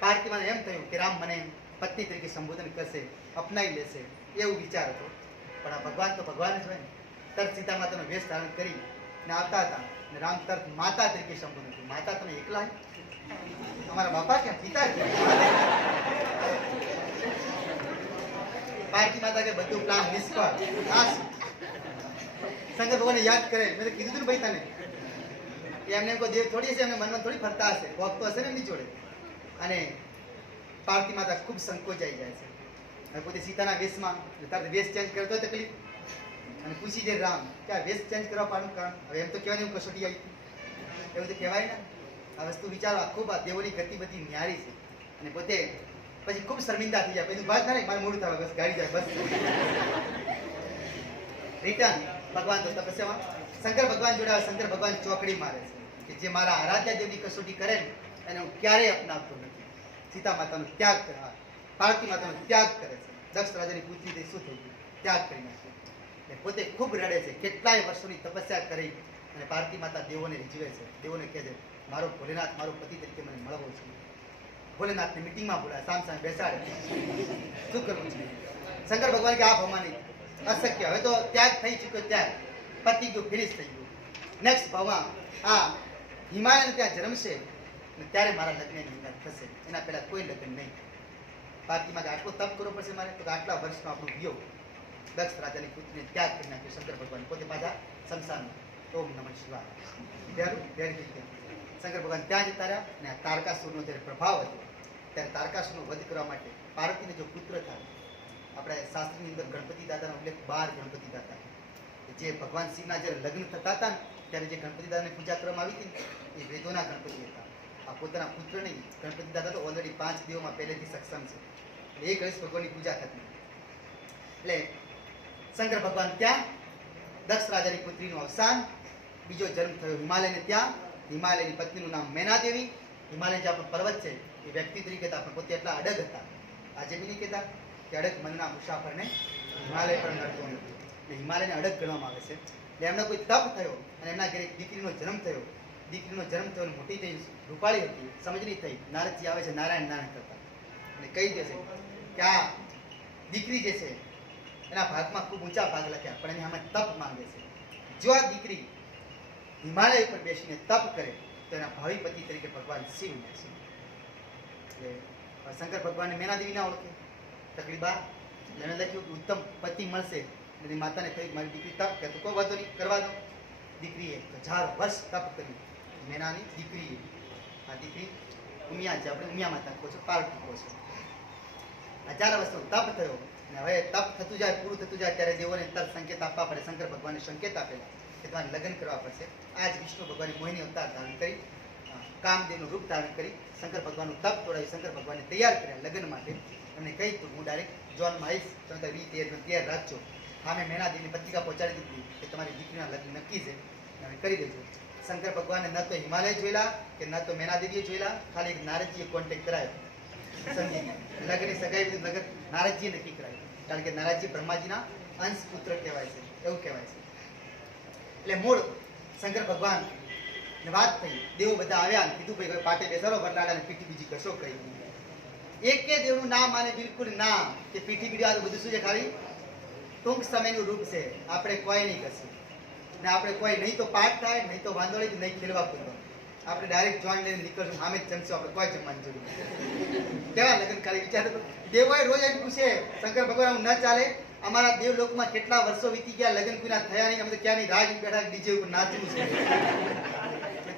પાર્વતી માને એમ થયું કે રામ મને પત્ની તરીકે સંબોધન કરશે, અપનાવી લેશે, એવું વિચાર હતો. પણ આ ભગવાન તો ભગવાન જ હોય ને. તરત સીતા માતાનો વેશ ધારણ કરી ને આવતા હતા અને રામ તરત માતા તરીકે સંબોધન કર્યું. માતા તમે એકલા અમારા બાપા ક્યાં? પિતા પાર્વતી માતા કે બધું પ્લાન નિષ્ફળ. શંકર ભગવાને યાદ કરે, મેં કીધું હતું ને ભાઈ તને એમને કોઈ દેવ થોડી હશે, એમને મનમાં થોડી ફરતા હશે, વોક તો હશે ને એમની જોડે. અને પાર્વતી માતા ખૂબ સંકોચાઈ જાય છે. અને પોતે સીતાના વેશમાં, તારે વેશ ચેન્જ કરતો હોય તકલીફ, અને પૂછી જાય રામ કે આ વેશ ચેન્જ કરવા પાડું કારણ. હવે એમ તો કહેવાય ને કસોટી આવી, એવું તો કહેવાય ને. આ વસ્તુ વિચારો, ખૂબ આ દેવોની ગતિ બધી ન્યારી છે. અને પોતે પછી ખૂબ શર્મિંદા થઈ જાય, પછી વાત થાય મારે મોડું થાય, બસ ગાડી જાય, બસ રિટર્ન ભગવાન તો તપસ્યામાં શંકર ભગવાન જોડે. શંકર ભગવાન ચોકડી મારે છે કે જે મારા આરાધ્ય દેવની કસોટી કરે ને એને હું ક્યારેય અપનાવતો નથી. સીતા માતાનો ત્યાગ કરે, પાર્વતી માતાનો ત્યાગ કરે છે. દક્ષ રાજાની પુત્રી તે શું થઈ ગયું, ત્યાગ કરી નાખ્યો. પોતે ખૂબ રડે છે. કેટલાય વર્ષોની તપસ્યા કરી અને પાર્વતી માતા દેવોને રીઝવે છે. દેવોને કહે છે મારો ભોલેનાથ મારો પતિ તરીકે મને મળવો છે. ભોલેનાથની મિટિંગમાં બોલાય, સામ સામે બેસાડે, શું કરવું છે. શંકર ભગવાન કે આ ભગવાન અશક્ય, હવે તો ત્યાગ થઈ ચૂક્યો, ત્યાગ પતી ગયું, ફિનિશ થઈ ગયું. નેક્સ્ટ ભાવમાં આ હિમાલયને ત્યાં જન્મશે ત્યારે મારા લગ્નની થશે, એના પહેલા કોઈ લગ્ન નહીં. પાર્વતીમાં કે આટલો તપ કરવો પડશે મારે, તો આટલા વર્ષનો આપણો વિયોગ. દક્ષ રાજાની પુત્રીને ત્યાગ કરી નાખ્યો શંકર ભગવાન, પોતે પાછા સંસારમાં. ઓમ નમઃ શિવાય. શંકર ભગવાન ત્યાં જતા રહ્યા. અને આ તારકાસુરનો જ્યારે પ્રભાવ હતો ત્યારે તારકાસુરનો વધ કરવા માટે પાર્વતીને જો પુત્ર થાય, આપણે શાસ્ત્રની અંદર ગણપતિ દાદાનો ઉલ્લેખ 12 ગણપતિ દાદા, જે ભગવાન શિવના જ્યારે લગ્ન થતા હતા ને ત્યારે જે ગણપતિ દાદાની પૂજા કરવામાં આવી હતી એ વેદોના ગણપતિ હતા. આ પોતાના પુત્ર નહીં, ગણપતિ દાદા તો ઓલરેડી 5 દેવોમાં પહેલેથી સક્ષમ છે. એ ગણેશ ભગવાનની પૂજા થતી. એટલે શંકર ભગવાન ત્યાં, દક્ષ રાજાની પુત્રીનું અવસાન, બીજો જન્મ થયો હિમાલયને ત્યાં. હિમાલયની પત્નીનું નામ મેનાદેવી. હિમાલય જે આપણો પર્વત છે એ વ્યક્તિ તરીકે આપણે પોતે એટલા અડગ હતા, આજે બી નહીં કહેતા કે અડગ મનના મુસાફરને હિમાલય પર નડતો નથી. એટલે હિમાલયને અડગ ગણવામાં આવે છે. એટલે એમનો કોઈ તપ થયો અને એમના ઘરે દીકરીનો જન્મ થયો. દીકરીનો જન્મ થયો, મોટી થઈ, રૂપાળી હતી, સમજણી થઈ. નારદજી આવે છે નારાયણ નારાયણ કરતા અને કહી દે છે કે આ દીકરી જે છે એના ભાગમાં ખૂબ ઊંચા ભાગ લખ્યા, પણ એની સામે તપ માંગે છે. જો આ દીકરી હિમાલય પર બેસીને તપ કરે તો એના ભાવિ પતિ તરીકે ભગવાન શિવ મળશે. એટલે શંકર ભગવાનને મેનાદેવી ના ઓળખે, તકલીફ એને લખ્યું કે ઉત્તમ પતિ મળશે. એની માતાને કહ્યું મારી દીકરી તપ કરે તો કોઈ વાંધો નહીં, કરવા દો. દીકરીએ 1000 વર્ષ તપ કર્યું. મેનાની દીકરીએ, આ દીકરી ઉમિયા છે, આપણે ઉમિયા માતા કહો છો, પાર્વતી કહો છો. 1000 વર્ષનો તપ થયો અને હવે તપ થતું જાય, પૂરું થતું જાય ત્યારે દેવોને તરત સંકેત આપવા પડે. શંકર ભગવાનને સંકેત આપેલા કે તમારે લગ્ન કરવા પડશે. આ જ વિષ્ણુ ભગવાનની મોહિની અવતાર ધારણ કરી, કામદેવનું રૂપ ધારણ કરી શંકર ભગવાનનું તપ તોડાવી શંકર ભગવાનને તૈયાર કર્યા લગ્ન માટે. એમને કહી તું હું ડાયરેક્ટ જોનમાં આવીશ, તમે તૈયાર રાખજો. હા, મેં મેનાદેવીની પત્રિકા પહોંચાડી દીધી કે તમારી દીકરીના લગ્ન નક્કી છે, તમે કરી દેજો. શંકર ભગવાને ન તો હિમાલય જોયેલા કે ન તો મેનાદેવીએ જોયેલા, ખાલી નારદજીએ કોન્ટેક્ટ કરાયો. સમજી લગ્નની સગાઈ બધું લગ્ન નારદજીએ નક્કી કરાયું, કારણ કે નારદજી બ્રહ્માજીના અંશ પુત્ર કહેવાય છે, એવું કહેવાય છે. એટલે મૂળ શંકર ભગવાન વાત થઈ, દેવો બધા આવ્યા અને કીધું ભાઈ પાટે બેસાડો વરલાડાને પીઠી બીજી કશો કહી. એકે દેવનું નામ માને બિલકુલ ના, કે પીઠી બીડી આ બધું શું છે, ખાલી ટૂંક સમયનું રૂપ છે. આપણે કોઈ નહીં કરશું ને આપણે કોઈ નહીં તો પાઠ થાય, નહીં તો વાંધોળી, નહીં ખેલવા પૂરવા. આપણે ડાયરેક્ટ જોઈન લઈને નીકળશું, સામે જ જમશું, આપણે કોઈ જમવાની જરૂર કેવા લગ્ન ખાલી વિચાર. દેવોએ રોજ એમ પૂછે શંકર ભગવાન ન ચાલે, અમારા દેવલોકમાં કેટલા વર્ષો વીતી ગયા, લગ્ન કોઈના થયા નહીં, અમે તો ક્યાંની રાજ બેઠા ડીજે ઉપર નાચવું છે,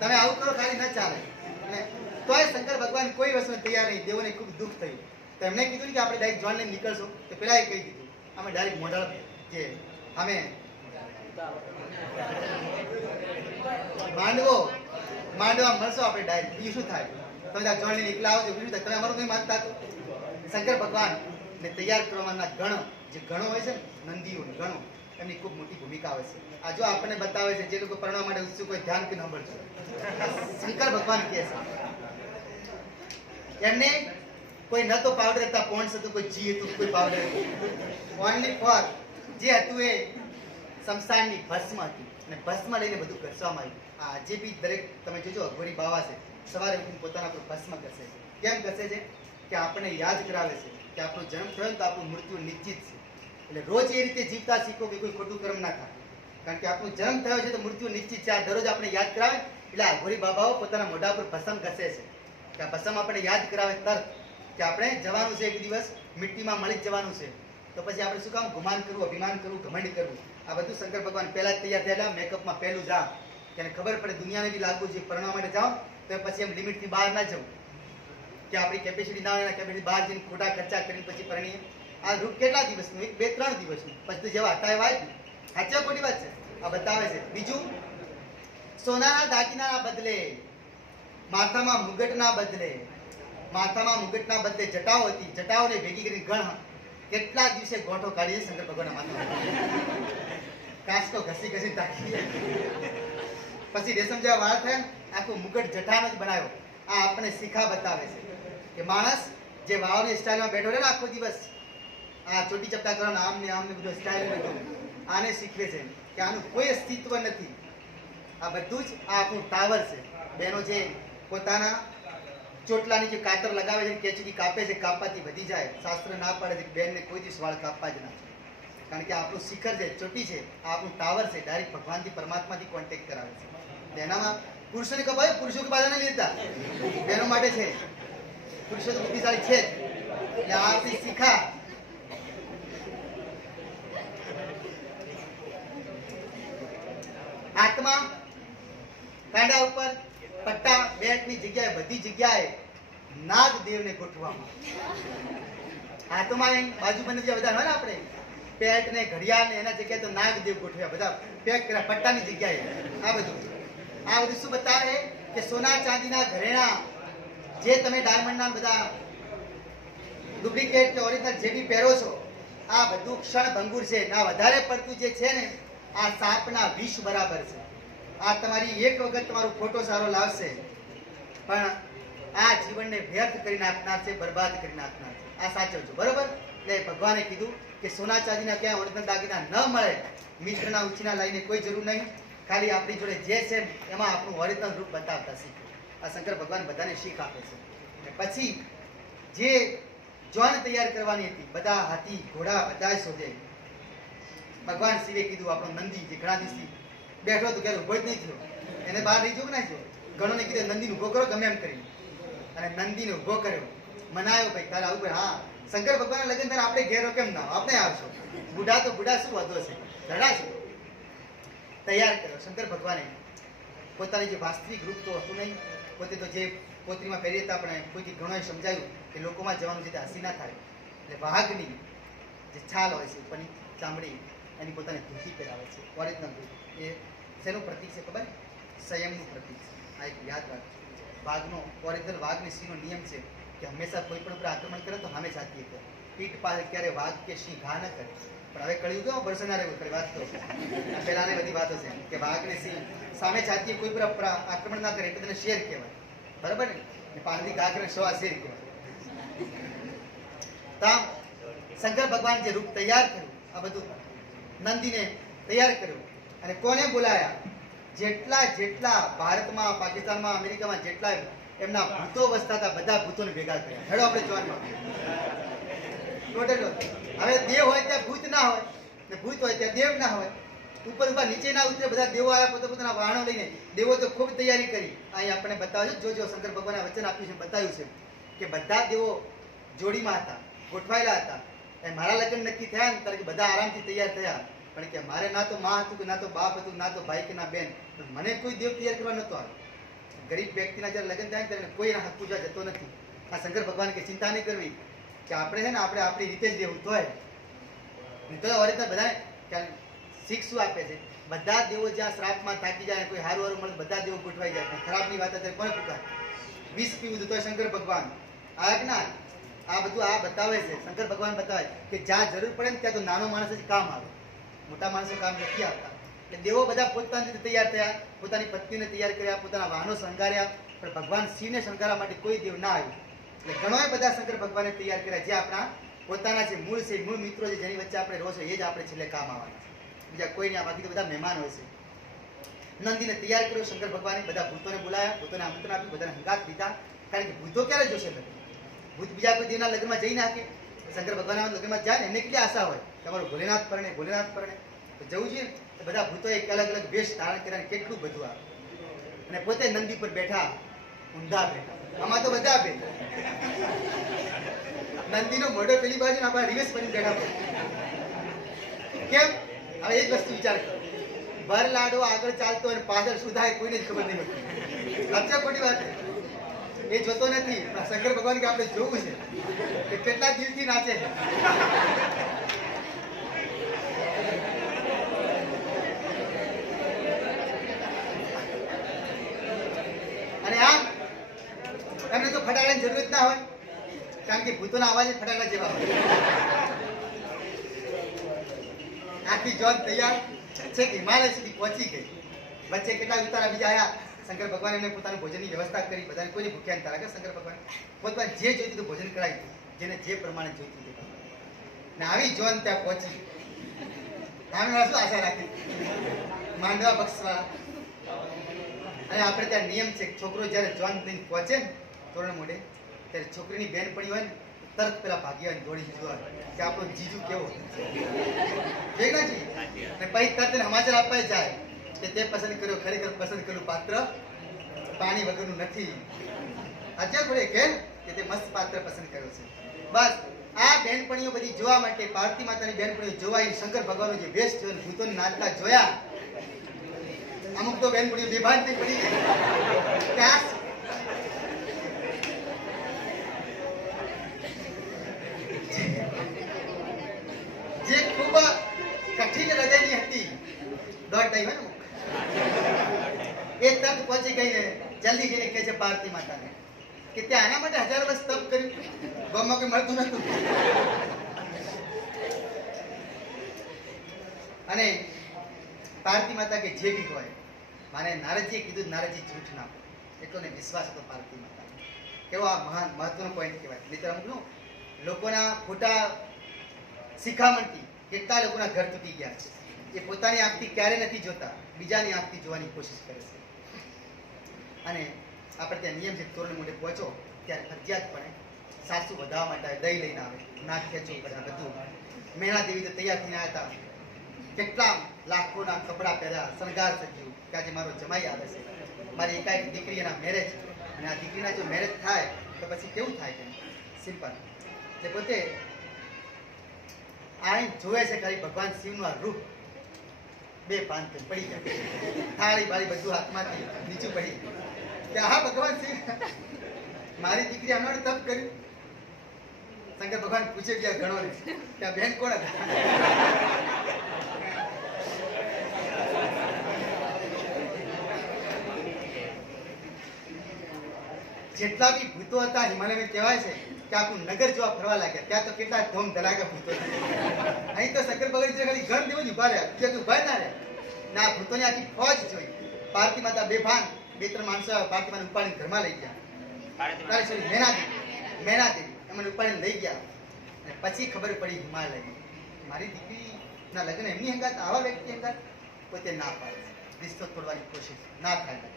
તમે આવું કરો ખાલી ન ચાલે. અને તોય શંકર ભગવાન કોઈ વસ્તુ તૈયાર નહીં. દેવોને ખૂબ દુઃખ થયું, તો એમને કીધું કે આપણે ડાયરેક્ટ જોઈન લઈને નીકળશું. તો પેલા એ કહી દીધું અમે ડાયરેક્ટ મોઢા જે અમે માંડવા મળશો આપણે ડાયરેક્ટ, બીજું શું થાય, તમે ત્યાં જોઈન લઈને નીકળ્યા આવો, બીજું થાય, તમે અમારું કંઈ માનતા. શંકર ભગવાન ને તૈયાર કરવાના ગણ, જે ગણો હોય છે ને નંદીઓ ગણો, એમની ખૂબ મોટી ભૂમિકા હોય છે. આ જો આપણને બતાવે છે જે લોકો પરણવા માટે ઉત્સુક હોય ધ્યાન કે સાંભળજો. શંકર ભગવાન કહે છે એમને કોઈ ન તો પાવડર હતા, પોન્ડ્સ હતું, કોઈ જી હતું, કોઈ પાવડર હતું, ઓનલી ફોર જે હતું એ શમશાનની ભસ્મ હતી અને ભસ્મ લઈને બધું ઘસવામાં આવ્યું. આજે બી દરેક તમે જોજો અઘોરી બાવા છે, સવારે ઉઠીને પોતાના પર ભસ્મ ઘસે છે. કેમ ઘસે છે? કે આપણને યાદ કરાવે છે કે આપણો જન્મ થયો ને તો આપણું મૃત્યુ નિશ્ચિત છે. એટલે રોજ એ રીતે જીવતા શીખો કે કોઈ ખોટું કર્મ ના થાય, કારણ કે આપણું જન્મ થયો છે તો મૃત્યુ નિશ્ચિત છે. આ દરરોજ આપણે યાદ કરાવે. એટલે અઘોરી બાબાઓ પોતાના મોઢા પર ભસ્મ ઘસે છે કે આ ભસ્મ આપણે યાદ કરાવે તરત કે આપણે જવાનું છે, એક દિવસ મિટ્ટીમાં મળી જ જવાનું છે. તો પછી આપણે શું કામ ગુમાન કરવું, અભિમાન કરવું, ઘમંડ કરવું? આ બધું શંકર ભગવાન પહેલા જ તૈયાર થયેલા, મેકઅપમાં પહેલું જા કે ખબર પડે, દુનિયાને બી લાગવું જોઈએ પરણવા માટે જાઓ તો પછી એમ લિમિટથી બહાર ના જવું, કે આપણી કેપેસિટી ના હોય, એના કેપેસિટી બહાર જઈને ખોટા ખર્ચા કરીને પછી પરણીએ. આ રૂપ કેટલા દિવસનું? 1, 2, 3 દિવસનું. પછી તો જેવા હતા એવા જ. સાચી ખોટી વાત છે? આ બતાવે છે. બીજું, સોનાના દાગીનાના બદલે, માથામાં મુગટના બદલે, માથામાં મુગટના બદલે જટાઓ હતી, જટાઓને ભેગી કરીને ગણ કેટલા દિવસે ગોઠો કાઢીએ શંકર ભગવાનના માથામાં. કાચકો ઘસી ઘસી તાકી પછી રેશમ જેવા વાળ થયા, આખું મુગટ જટાનો જ બનાવ્યો. આ આપણે શીખા બતાવે છે કે માણસ જે વાવની સ્ટાઇલમાં બેઠો રહે ને આખો દિવસ, આ ચોટી ચપટા કરવાનો આમ ને બધું સ્ટાઇલ બધું આને શીખવે છે કે આનું કોઈ અસ્તિત્વ નથી. આ બધું જ આ આપણું ટાવર છે. બહેનો જે પોતાના ચોટલાની જે કાતર લગાવે છે, કેચુથી કાપે છે, કાપવાથી વધી જાય. શાસ્ત્ર ના પાડે છે કે બેનને કોઈ દિવસ વાળ કાપવા જ ના, કારણ કે આપણું શિખર છે, ચોટી છે, આ આપણું ટાવર છે. ડાયરેક્ટ ભગવાનથી, પરમાત્માથી કોન્ટેક્ટ કરાવે છે. એનામાં પુરુષોને કપાય, પુરુષો કે બાધા નહીં લેતા, બહેનો માટે છે. પુરુષો તો બુદ્ધિશાળી છે જ. એટલે આ આપણી શિખા. હાથમાં કાંડા ઉપર પટ્ટા બેટની જગ્યાએ બધી જગ્યાએ નાગદેવને ગોઠવામાં. હાથમાં બાજુબંધ જે બધા હોય ને આપણે પેટ ને ઘડિયાળ ને એના જગ્યાએ તો નાગદેવ ગોઠવ્યા, બધા પેક કર્યા પટ્ટાની જગ્યાએ. આ બધું શું બતાવે કે સોના ચાંદીના ઘરેણા જે તમે ડાયમંડના બધા ડુપ્લિકેટ કે ઓરિજિનલ જે બી પહેરો છો, આ બધું ક્ષણ ભંગુર છે. ના વધારે પડતું જે છે ને આ સાપના વિષ બરાબર છે. આ તમારી એક વખત તમારો ફોટો સારો લાવશે, પણ આ જીવનને વ્યર્થ કરી નાખનાર છે, બરબાદ કરી નાખનાર છે. આ સાચવજો, બરોબર? એટલે ભગવાને કીધું કે સોના ચાંદીના ક્યાં ઓરિજિનલ દાગીના ન મળે, મિત્રના ઉછીના લઈને કોઈ જરૂર નહીં, ખાલી આપણી જોડે જે છે એમાં આપણું ઓરિજિનલ રૂપ બતાવતા શીખો. આ શંકર ભગવાન બધાને શીખ આપે છે. પછી જે જોન તૈયાર કરવાની હતી, બધા હાથી ઘોડા બધા શોધે. ભગવાન શિવે કીધું આપણો નંદી જે ઘણા દિવસથી બેઠો હતો, ક્યારે ઉભો જ નહીં થયો, એને બહાર રહી જવું ના થયો. ગણોને કીધું નંદીને ઉભો કરો ગમે એમ કરી, અને નંદીને ઉભો કર્યો, મનાયો. ભાઈ તારે આવું પડે. હા, શંકર ભગવાનના લગ્ન ત્યારે આપણે ઘેરો કેમ ના આપણે આવશો? બુઢા તો બુઢા શું વાંધો છે, ઘણા છે. તૈયાર કર્યો શંકર ભગવાને. પોતાની જે વાસ્તવિક રૂપ તો હતું નહીં, પોતે તો જે પોતરીમાં પહેરી હતા, પણ કોઈથી ઘણોએ સમજાયું કે લોકોમાં જવાનું છે તે હસી ના થાય. એટલે વાઘની જે છાલ હોય છે, ઉપરની ચામડી, એની પોતાની ધોતી પહેરાવે છે, ઓરિજિનલ રૂપ. એ શેનું પ્રતીક છે ખબર? સંયમનું પ્રતીક છે. આ એક યાદ રાખજો. વાઘનો ઓરિજિનલ વાઘની સિંહનો નિયમ છે કે હંમેશા કોઈ પણ ઉપર આક્રમણ કરે તો સામે જાતીએ કરે, પીઠ પાસે ક્યારે વાઘ કે સિંહ ઘા ન કરે. પણ હવે કળિયુગ કેવો વર્ષ ના રહેવું કરે. વાત તો પહેલાની બધી વાતો છે કે વાઘ ને સિંહ સામે જાતીએ કોઈ પર આક્રમણ ના કરે એટલે તેને શેર કહેવાય, બરાબર ને? પાલથી ઘા કરે સવા શેર કહેવાય. શંકર ભગવાન જે રૂપ તૈયાર થયું, આ બધું નંદીને તૈયાર કર્યું. અને કોને બોલાયા? જેટલા ભારતમાં, પાકિસ્તાનમાં, અમેરિકામાં જેટલા એમના ભૂતો વસતા હતા, બધા ભૂતોને ભેગા કર્યા. હેડો આપણે જોવાનું. હવે દેવ હોય ત્યાં ભૂત ના હોય, ને ભૂત હોય ત્યાં દેવ ના હોય. ઉપર નીચે ના ઉતરે, બધા દેવો આવ્યા પોતાના વાહનો લઈને. દેવો તો ખૂબ તૈયારી કરી. અહીં આપણે બતાવ્યું, જોજો શંકર ભગવાને વચન આપ્યું છે, બતાવ્યું છે કે બધા દેવો જોડીમાં હતા, ગોઠવાયેલા હતા. મારા લગ્ન નક્કી થયા ને ત્યારે બધા આરામથી તૈયાર થયા, પણ કે મારે ના તો માં હતું, કે ના તો બાપ હતું, ના તો ભાઈ કે ના બેન, મને કોઈ દેવ તૈયાર કરવા નતો આવ્યો. ગરીબ વ્યક્તિના જયારે લગ્ન થાય ત્યારે કોઈ એના હક પૂજવા જતો નથી. આ શંકર ભગવાન કે ચિંતા નહીં કરવી, કે આપણે છે ને આપણે આપણી રીતે જ દેવું તોય ઓરિજિનલ બધા શીખ શું આપે છે? બધા દેવો જ્યાં શ્રાપમાં થાકી જાય, કોઈ હારું હારું મળે, બધા દેવો ગોઠવાઈ જાય. ખરાબની વાત અત્યારે કોને પુકાર? વિષ પીવું તો શંકર ભગવાન આ જ્ઞાન આ બધું આ બતાવે છે. શંકર ભગવાન બતાવે કે જ્યાં જરૂર પડે ને ત્યાં તો નાનો માણસ જ કામ આવે, મોટા માણસો કામ નથી આવતા. એટલે દેવો બધા પોતાની રીતે તૈયાર થયા, પોતાની પત્નીને તૈયાર કર્યા, પોતાના વાહનો શણગાર્યા, પણ ભગવાન શિવને શણગારવા માટે કોઈ દેવ ના આવ્યું. એટલે ઘણોય બધા શંકર ભગવાને તૈયાર કર્યા, જે આપણા પોતાના જે મૂળ છે, મૂળ મિત્રો છે, જેની વચ્ચે આપણે રહો છો, એ જ આપણે છેલ્લે કામ આવવાના. બીજા કોઈ નહીં. બાકી તો બધા મહેમાન હોય છે. નંદીને તૈયાર કર્યો શંકર ભગવાને. બધા ભૂતોને બોલાયા, ભૂતોને આમંત્રણ આપ્યું, બધાને હંગાત દીધા. કારણ કે ભૂતો ક્યારે જોશે લગ્ન? ભૂત બીજા કોઈ દેવના લગ્નમાં જઈ નાખે? શંકર ભગવાનના લગ્નમાં જાય ને એમને કેટલી આશા હોય, તમારું ભોલેનાથ પરણે, ભોલેનાથ પરણે તો જવું જોઈએ. તો બધા ભૂતો એક અલગ અલગ વેશ ધારણ કર્યા, કેટલું બધું આવે. અને પોતે નંદી પર બેઠા, ઊંધા બેઠા. આમાં તો બધા બે નંદીનો મોઢો પેલી બાજુ ને આપણા રિવેશ બની બેઠા. કેમ? હવે એ જ વસ્તુ વિચાર કરો. ભર લાડો આગળ ચાલતો અને પાછળ શું થાય કોઈને જ ખબર નહીં પડતી. સાચા ખોટી વાત છે? એ જોતો નથી. શંકર ભગવાન કે આપણે જોવું છે કે કેટલા દિલથી નાચે છે. અને આમ એમને તો ફટાકડાની જરૂર જ ના હોય, કારણ કે ભૂતોના અવાજ જ ફટાકડા જેવા હોય. આખી જોન તૈયાર છે કે હિમાલય સુધી પહોંચી ગઈ. વચ્ચે કેટલા ઉતારા બીજા આવ્યા. શંકર ભગવાન એમને પોતાનું ભોજનની વ્યવસ્થા કરી. બધાને કોઈને ભૂખ્યા નહીં તારા. શંકર ભગવાન પોતાને જે જોઈતું હતું ભોજન કરાવી દીધું, જેને જે પ્રમાણે જોઈતું હતું. ને આવી જોન ત્યાં પહોંચી. અમે શું આશા રાખી માંડવા બક્ષવા. અને આપણે ત્યાં નિયમ છે કે છોકરો જ્યારે જોન લઈને પહોંચે ને તોરણ મોઢે, ત્યારે છોકરીની બેન પડી હોય ને તરત પેલા ભાગી હોય દોડી જોવા કે આપણો જીજુ કેવો વેગનાજી. અને પછી તરત સમાચાર આપવા જાય કે તે પસંદ કર્યો, ખરેખર પસંદ કરેલું પાત્ર પાણી વગરનું નથી. અજય પડે કેમ કે તે મસ્ત પાત્ર પસંદ કર્યો છે. બસ આ બેનપણીઓ બધી જોવા માટે, પાર્વતી માતાની બેનપણીઓ જોવા, શંકર ભગવાનનો જે વેશ જોયો, ભૂતોની નાચતા જોયા. અમુક તો બેનપણીઓ બેભાન થઈ પડી ત્યાં જે ખૂબ કઠિન હૃદયની હતી, દોઢ ટાઈમ હોય ને એ તરત પહોંચી ગઈને જલ્દી જઈને કહે છે પાર્વતી માતાને કે ત્યાં આના માટે 1000 વર્ષ તપ કર્યું, ગમમાં કોઈ મળતું નતું. અને પાર્વતી માતા કે જે બી હોય, મારે નારદજીએ કીધું, નારદજી જૂઠ ના એટલો ને વિશ્વાસ હતો પાર્વતી માતા. કેવો આ મહાન મહત્વનો પોઈન્ટ કહેવાય. મિત્ર અમુકનું લોકોના ખોટા શિખામણથી કેટલા લોકોના ઘર તૂટી ગયા છે. એ પોતાની આંખથી ક્યારે નથી જોતા, બીજાની આંખથી જોવાની કોશિશ કરે છે. અને આપણે ત્યાં નિયમ છે તોરણ મોઢે પહોંચો ત્યારે ફરજિયાતપણે સાસુ વધાવવા માટે આવે, દહીં લઈને આવે, નાક ખેંચવું પડે. બધું મેણા દેવી તો તૈયાર થઈને આવ્યા હતા. કેટલા લાખોના કપડાં પહેર્યા, શણગાર સજ્યું કે આજે મારો જમાઈ આવે છે, મારી એકાએક દીકરી એના મેરેજ. અને આ દીકરીના જો મેરેજ થાય તો પછી કેવું થાય કે સિમ્પલ એટલે પોતે આઈ જોવે છે ખાલી ભગવાન શિવનું આ રૂપ. બે પાન પડી જાય, થાળી બાળી બધું હાથમાંથી નીચું પડી કે હા ભગવાન શિવ મારી દીકરી હમણાં તપ કર્યું. શંકર ભગવાન પૂછે ગયા ઘણો ને કે આ બેન કોણ હતા? જેટલા બી ભૂતો હતા હિમાલયમાં કહેવાય છે કે આખું નગર જોવા ફરવા લાગ્યા. ત્યાં તો કેટલા ધોમ ધડાકા ભૂતો હતા. અહીં તો શંકર ભગવાન ખાલી ઘણ દેવું જ ઉભા રહ્યા, બીજા ઉભા ના રહ્યા. ના ભૂતોની આખી ફોજ જોઈ. પાર્વતી માતા બેભાન, 2-3 માણસો પાર્વતી માતાને ઉપાડીને ઘરમાં લઈ ગયા. મેના દેવી એમને ઉપાડીને લઈ ગયા. અને પછી ખબર પડી હિમાલયમાં મારી દીકરીના લગ્ન એમની હંગાત, આવા વ્યક્તિ હંગાત પોતે ના પાડે, રિશ્તો તોડવાની કોશિશ ના થાય.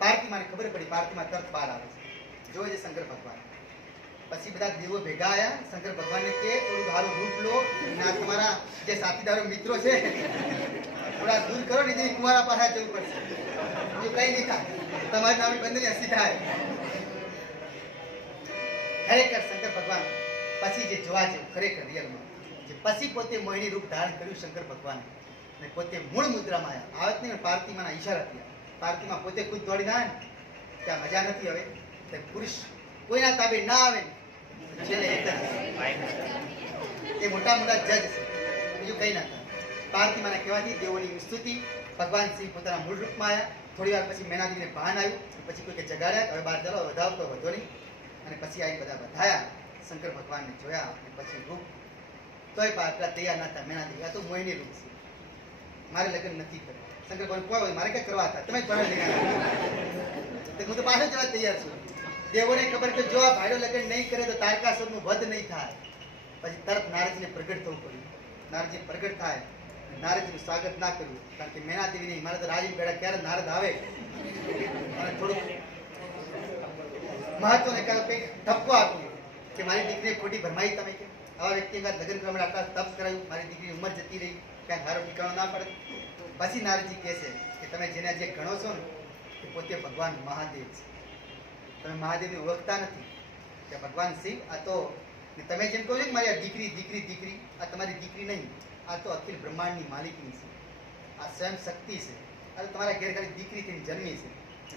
પાર્વતી માને ખબર પડી, પાર્વતી માં તરત બહાર આવે છે, જોવે છે શંકર ભગવાન. પછી બધા દેવો ભેગા આવ્યા. શંકર ભગવાનને કે થોડું સારું રૂપ લો, ના તમારા જે સાથીદારો મિત્રો છે થોડા દૂર કરો, નહીં કુંવારા પાસે જવું પડશે, બીજું કઈ નહીં થાય, તમારી નામની બંદની હસી થાય. ખરેખર શંકર ભગવાન પછી જે જોવા જેવું ખરેખર રિયલમાં, જે પછી પોતે મોહિની રૂપ ધારણ કર્યું શંકર ભગવાને, અને પોતે મૂળ મુદ્રામાં આવ્યા. આવત નહીં પાર્વતીમાંના ઈશારા થયા. પાર્વતીમાં પોતે ખુદ દોડી ના આવે ને ત્યાં મજા નથી. હવે પુરુષ કોઈના તાબે ના આવે છેલ્લે એ મોટા મોટા જજ છે, બીજું કઈ ના થાય. પાર્વતી માને કહેવાથી દેવોની સ્તુતિ. ભગવાન શિવ પોતાના મૂળ રૂપમાં આવ્યા. થોડી વાર પછી મેનાદીને ભાન આવ્યું. પછી કોઈ જગાડ્યા, હવે બહાર ચાલો વધાવો તો વધો નહીં. અને પછી આવી બધા વધાયા, શંકર ભગવાનને જોયા. અને પછી રૂપ તોય પેલા તૈયાર ના હતા. મેનાદી આ તો મોહિની રૂપ છે, મારે લગ્ન નથી કર્યું. શંકર ભગવાન કોઈ મારે ક્યાં કરવા હતા, તમે જ પરણે લઈ આવ્યા. હું તો પાછળ જવા તૈયાર છું. દેવોને ખબર કે જો આ ભાઈડો લગ્ન નહીં કરે તો તારકાસુરનું વધ નહીં થાય. પછી તરત નારદજીને પ્રગટ થવું પડ્યું. નારદજી પ્રગટ થાય, નારદજીનું સ્વાગત ના કર્યું, કારણ કે મેના દેવી નહીં, મારે તો રાજી બેડા ક્યારે નારદ આવે અને થોડુંક મહત્વને કંઈક ધક્કો આપ્યો કે મારી દીકરીને ખોટી ભરમાઈ તમે કે આવા વ્યક્તિ લગ્ન કરવા માટે આટલા તપ કરાયું, મારી દીકરીની ઉંમર જતી રહી, ક્યાંક સારો ઠીકાણો ના પડે. પછી નારદજી કહે છે કે તમે જેને જે ગણો છો ને એ પોતે ભગવાન મહાદેવ છે. તમે મહાદેવને ઓળખતા નથી કે ભગવાન શિવ આ તો, તમે જેમ કહો છો કે મારી આ દીકરી દીકરી દીકરી, આ તમારી દીકરી નહીં, આ તો અખિલ બ્રહ્માંડની માલિકની છે. આ સ્વયં શક્તિ છે. અરે તમારા ઘેર ખાલી દીકરીથી જન્મી છે,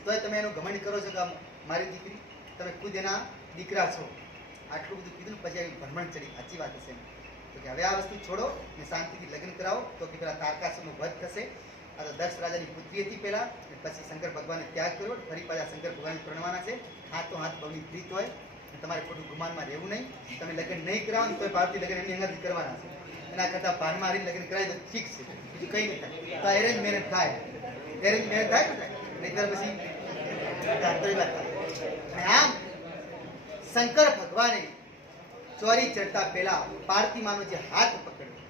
તોય તમે એનું ઘમંડ કરો છો કે મારી દીકરી, તમે ખુદ એના દીકરા છો. આટલું બધું કીધું પછી આવી ભ્રમણ ચડી. સાચી વાત હશે તો કે હવે આ વસ્તુ છોડો ને શાંતિથી લગ્ન કરાવો. તો કે પેલા તારકાસુરનો વધ થશે. આ તો દક્ષ રાજાની પુત્રી હતી પહેલા, પછી શંકર ભગવાને ત્યાગ કર્યો. ફરી પાછા શંકર ભગવાન પરણવાના છે. હાથ તો હાથ બગડી પ્રીત હોય, તમારે ખોટું ગુમાનમાં રહેવું નહીં. તમે લગ્ન નહીં કરાવો તો પાર્ટી લગ્ન એમની અંગત કરવાના છે. એના કરતાં ભાનમાં હારીને લગ્ન કરાય તો ઠીક છે, બીજું કંઈ નહીં થાય. તો એરેન્જ મેરેજ થાય, એરેન્જ મેરેજ થાય ને, નહીતર પછી વાત થાય. અને આમ શંકર ભગવાને ચોરી ચડતા પહેલા પાર્થિમાનો જે હાથ પકડ્યો,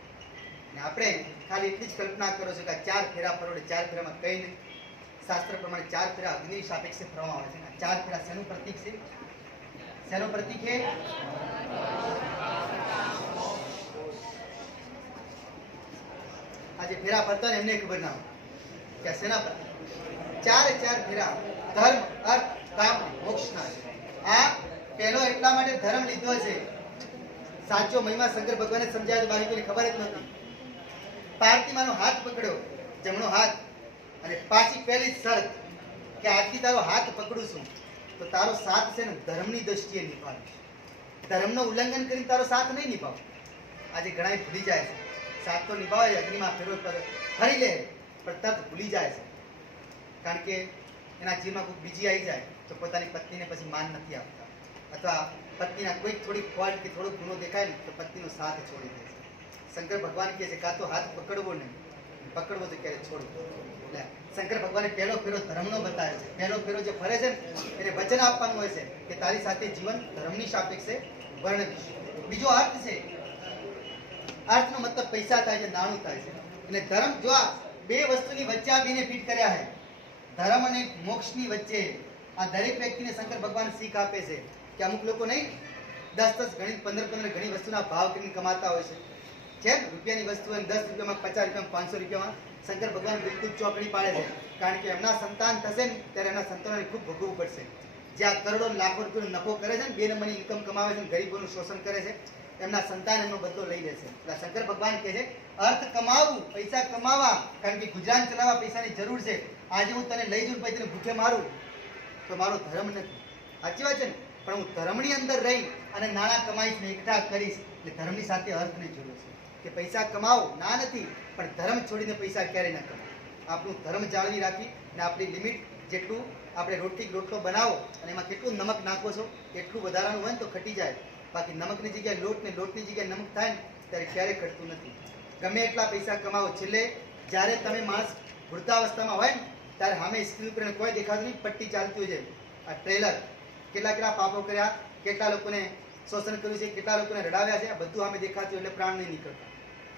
ને આપણે ખાલી એટલી જ કલ્પના કરો છો કે 4 ફેરા ફરવડે. 4 ફેરામાં કઈ નહીં. શાસ્ત્ર પ્રમાણે 4 ફેરા અગ્નિ સાપેક્ષે ફરવામાં આવે છે. 4 ફેરા શેનું પ્રતીક છે? શેનું પ્રતીક છે? આજે ફેરા ફરતા ને એમને ખબર ના હોય કે શેના પ્રતીક. 4 ફેરા ધર્મ, અર્થ, કામ, મોક્ષના છે. આ પહેલો એટલા માટે ધર્મ લીધો છે, સાચો મહિમા શંકર ભગવાને સમજાવ્યો, બાકી કોઈને ખબર જ નહોતી. પાર્થિમાનો હાથ પકડ્યો, જમણો હાથ, અને પાછી પહેલી શરત કે આજથી તારો હાથ પકડું છું તો તારો સાથ છે ને ધર્મની દ્રષ્ટિએ નિભાવીશ. ધર્મનો ઉલ્લંઘન કરીને તારો સાથ નહીં નિભાવ. આજે ઘણા ભૂલી જાય છે, સાથ તો નિભાવે, અગ્નિમાં ફેરો ફરી લે, પણ તરત ભૂલી જાય છે. કારણ કે એના જીવનમાં કોઈ બીજી આવી જાય તો પોતાની પત્નીને પછી માન નથી આપતા, અથવા પત્નીના કોઈક થોડી ફોલ્ટ કે થોડો ગુનો દેખાય ને તો પત્નીનો સાથ છોડી દે છે. શંકર ભગવાન કહે છે કાં તો હાથ પકડવો નહીં, પકડવો તો ક્યારે છોડવો. એટલે શંકર ભગવાને પહેલો ફેરો ધર્મનો બતાવ્યો છે. પહેલો ફેરો જે ફરે છે ને એને વચન આપવાનું હોય છે કે તારી સાથે જીવન ધર્મની સાપેક્ષે વર્ણવીશ. બીજો અર્થ છે, અર્થનો મતલબ પૈસા થાય છે, નાણું થાય છે. અને ધર્મ જો આ બે વસ્તુની વચ્ચે આ બેને ફિટ કર્યા છે, ધર્મ અને મોક્ષની વચ્ચે, આ દરેક વ્યક્તિને શંકર ભગવાન શીખ આપે છે કે અમુક લોકો નહીં 10 ગણી 15 ઘણી વસ્તુના ભાવ કરીને કમાતા હોય છે. રૂપિયાની વસ્તુ 10 રૂપિયામાં, 50 રૂપિયામાં, 500 રૂપિયામાં શંકર ભગવાન બિલકુલ ચોકડી પાડે છે. કારણ કે એમના સંતાન થશે ને ત્યારે એમના સંતાનોને ખૂબ ભોગવવું પડશે. જે આ કરોડો લાખો રૂપિયાનો નફો કરે છે ને, બે નંબરની ઇન્કમ કમાવે છે, ગરીબોનું શોષણ કરે છે, એમના સંતાન એમનો બદલો લઈ લે છે. એટલે શંકર ભગવાન કહે છે અર્થ કમાવું, પૈસા કમાવા, કારણ કે ગુજરાન ચલાવવા પૈસાની જરૂર છે. આજે હું તને લઈ જઉં પછી તને ભૂખે મારું તો મારો ધર્મ નથી. સાચી વાત છે ને? પણ હું ધર્મની અંદર રહી અને નાણાં કમાઈશ ને એકઠા કરીશ, એટલે ધર્મની સાથે અર્થની જરૂર છે. કે પૈસા કમાવો ના નથી, પણ ધર્મ છોડીને પૈસા ક્યારેય ના કમાવો. આપણું ધર્મ જાળવી રાખી અને આપણી લિમિટ જેટલું આપણે રોટલો બનાવો અને એમાં કેટલું નમક નાખો છો એટલું વધારાનું હોય ને તો ખટી જાય. બાકી નમકની જગ્યાએ લોટ ને લોટની જગ્યાએ નમક થાય ને ત્યારે ક્યારેય ખટતું નથી. ગમે એટલા પૈસા કમાવો, છેલ્લે જ્યારે તમે માણસ વૃદ્ધાવસ્થામાં હોય ને ત્યારે સામે સ્ક્રીન ઉપર કોઈ દેખાતું નહીં, પટ્ટી ચાલતી હોય છે. આ ટ્રેલર કેટલા પાપો કર્યા, કેટલા લોકોને શોષણ કર્યું છે, કેટલા લોકોને રડાવ્યા છે, આ બધું સામે દેખાતું એટલે પ્રાણ નહીં નીકળતા.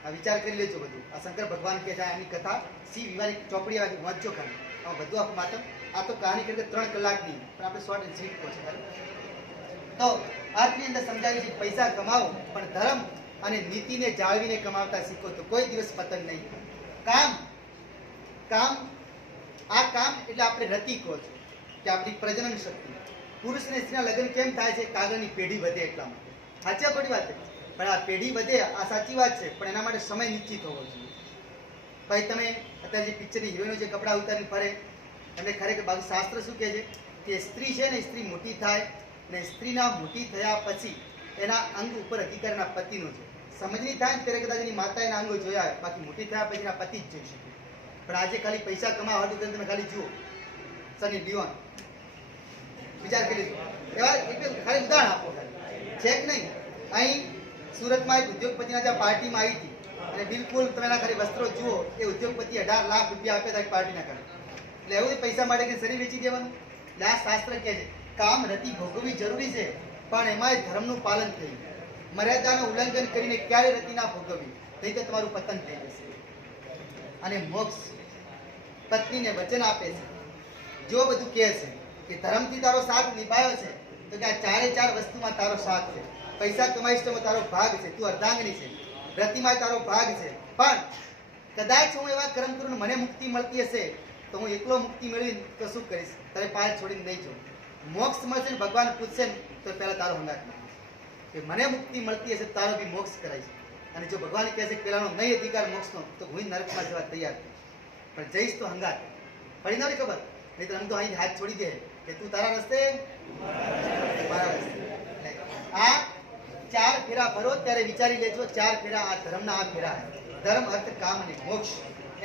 આ વિચાર કરી લેજો બધું. આ શંકર ભગવાન કે છે એમની કથા સી વિવારી ચોપડી વાંચજો ખાલી, આમાં બધું આખું માત્ર આ તો કહાની કરી 3 કલાકની, પણ આપણે શોર્ટ એન્ડ સ્વીટ પહોંચે ખાલી. તો અર્થની અંદર સમજાવી છે પૈસા કમાવો પણ ધર્મ અને નીતિને જાળવીને કમાવતા શીખો તો કોઈ દિવસ પતન નહીં. કામ આ કામ એટલે આપણે રતિ કહો છો કે આપણી પ્રજનન શક્તિ. પુરુષ અને સ્ત્રીના લગ્ન કેમ થાય છે? કાગળની પેઢી વધે એટલા માટે. સાચી ખોટી વાત છે? પણ આ પેઢી વધે આ સાચી વાત છે, પણ એના માટે સમય નિશ્ચિત હોવો જોઈએ. ભાઈ તમે અત્યારે જે પિક્ચરની હિરોઈનો જે કપડાં ઉતારીને ફરે, એમને ખરેખર બાકી શાસ્ત્ર શું કહે છે કે સ્ત્રી છે ને, સ્ત્રી મોટી થાય ને સ્ત્રીના મોટી થયા પછી એના અંગ ઉપર અધિકાર એના પતિનો છે. સમજણી થાય ને ત્યારે કદાચ એની માતા એના અંગો જોયા હોય, બાકી મોટી થયા પછી એના પતિ જ જોઈ શકે. પણ આજે ખાલી પૈસા કમાવા હતું તમે ખાલી જુઓ સની લિયોન, વિચાર કરી લો. એવા ખાલી ઉદાહરણ આપો છે કે નહીં? અહીં સુરતમાં એક ઉદ્યોગપતિના ત્યાં પાર્ટીમાં આવી હતી અને બિલકુલ તમે એના ખાલી વસ્ત્રો જુઓ, એ ઉદ્યોગપતિ 18 લાખ રૂપિયા આપે હતા પાર્ટીના કરે. એટલે એવું પૈસા માટે કે શરીર વેચી દેવાનું? એટલે આ શાસ્ત્ર કહે છે કામ રતિ ભોગવવી જરૂરી છે, પણ એમાંય ધર્મનું પાલન થયું. મર્યાદાનું ઉલ્લંઘન કરીને ક્યારે રતિ ના ભોગવવી, નહીં તો તમારું પતન થઈ જશે. અને મોક્ષ પત્નીને વચન આપે છે, જો બધું કહે છે કે ધર્મથી તારો સાથ નિભાયો છે તો કે આ 4 વસ્તુમાં તારો સાથ છે. પૈસા કમાઈશ તો તારો ભાગ છે, તું અર્ધાંગની છે, રતિમાં તારો ભાગ છે. પણ કદાચ હું એવા કર્મ કરું મને મુક્તિ મળતી હશે તો હું એકલો મુક્તિ મેળવી તો શું કરીશ? તારે પાર છોડીને નહીં જાઉં. મોક્ષ મળશે ને ભગવાન પૂછશે ને તો પહેલા તારો હંગાત કે મને મુક્તિ મળતી હશે તારો બી મોક્ષ કરાય છે. અને જો ભગવાન કહે છે પેલાનો નહીં અધિકાર મોક્ષનો તો હું નરકમાં જવા તૈયાર છું. પણ જઈશ તો હંગાત પડી ન ખબર, નહીં તો આમ તો અહીં હાથ છોડી દે કે તું તારા રસ્તે મારા રસ્તે. આ 4 ફેરા ભરો ત્યારે વિચારી લેજો, 4 ફેરા આ ધર્મના આ ફેરા, ધર્મ અર્થ કામ અને મોક્ષ,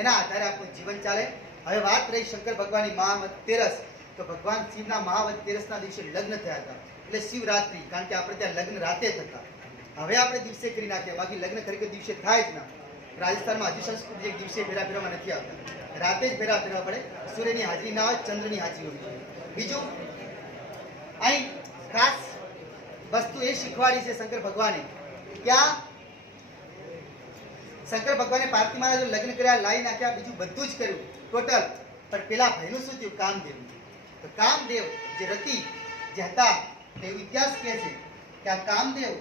એના આધારે આપણું જીવન ચાલે. હવે વાત રહી શંકર ભગવાનની મહાવત તેરસ, તો ભગવાન શિવના મહાવત તેરસના દિવસે લગ્ન થયા હતા, એટલે શિવરાત્રી, કારણ કે આપણે ત્યાં લગ્ન રાતે થતા. હવે આપણે દિવસે કરી નાખ્યા, બાકી લગ્ન ખરેખર દિવસે થાય જ ના. રાજસ્થાનમાં હજી સંસ્કૃતિ એક દિવસે ફેરા ફેરવામાં નથી આવતા, રાતે જ ફેરા ફેરવા પડે. સૂર્યની હાજરી ના હોય, ચંદ્રની હાજરી હોવી જોઈએ. બીજું અહીં ખાસ વસ્તુ એ શીખવાડી છે શંકર ભગવાને, ક્યાં શંકર ભગવાને પાર્વતી મહારાજ લગ્ન કર્યા, લાઈ નાખ્યા, બીજું બધું જ કર્યું ટોટલ. પણ પેલા ભાઈનું શું થયું? કામદેવ. તો કામદેવ જે રતિ જે હતા, તેવો ઇતિહાસ કહે છે કે આ કામદેવ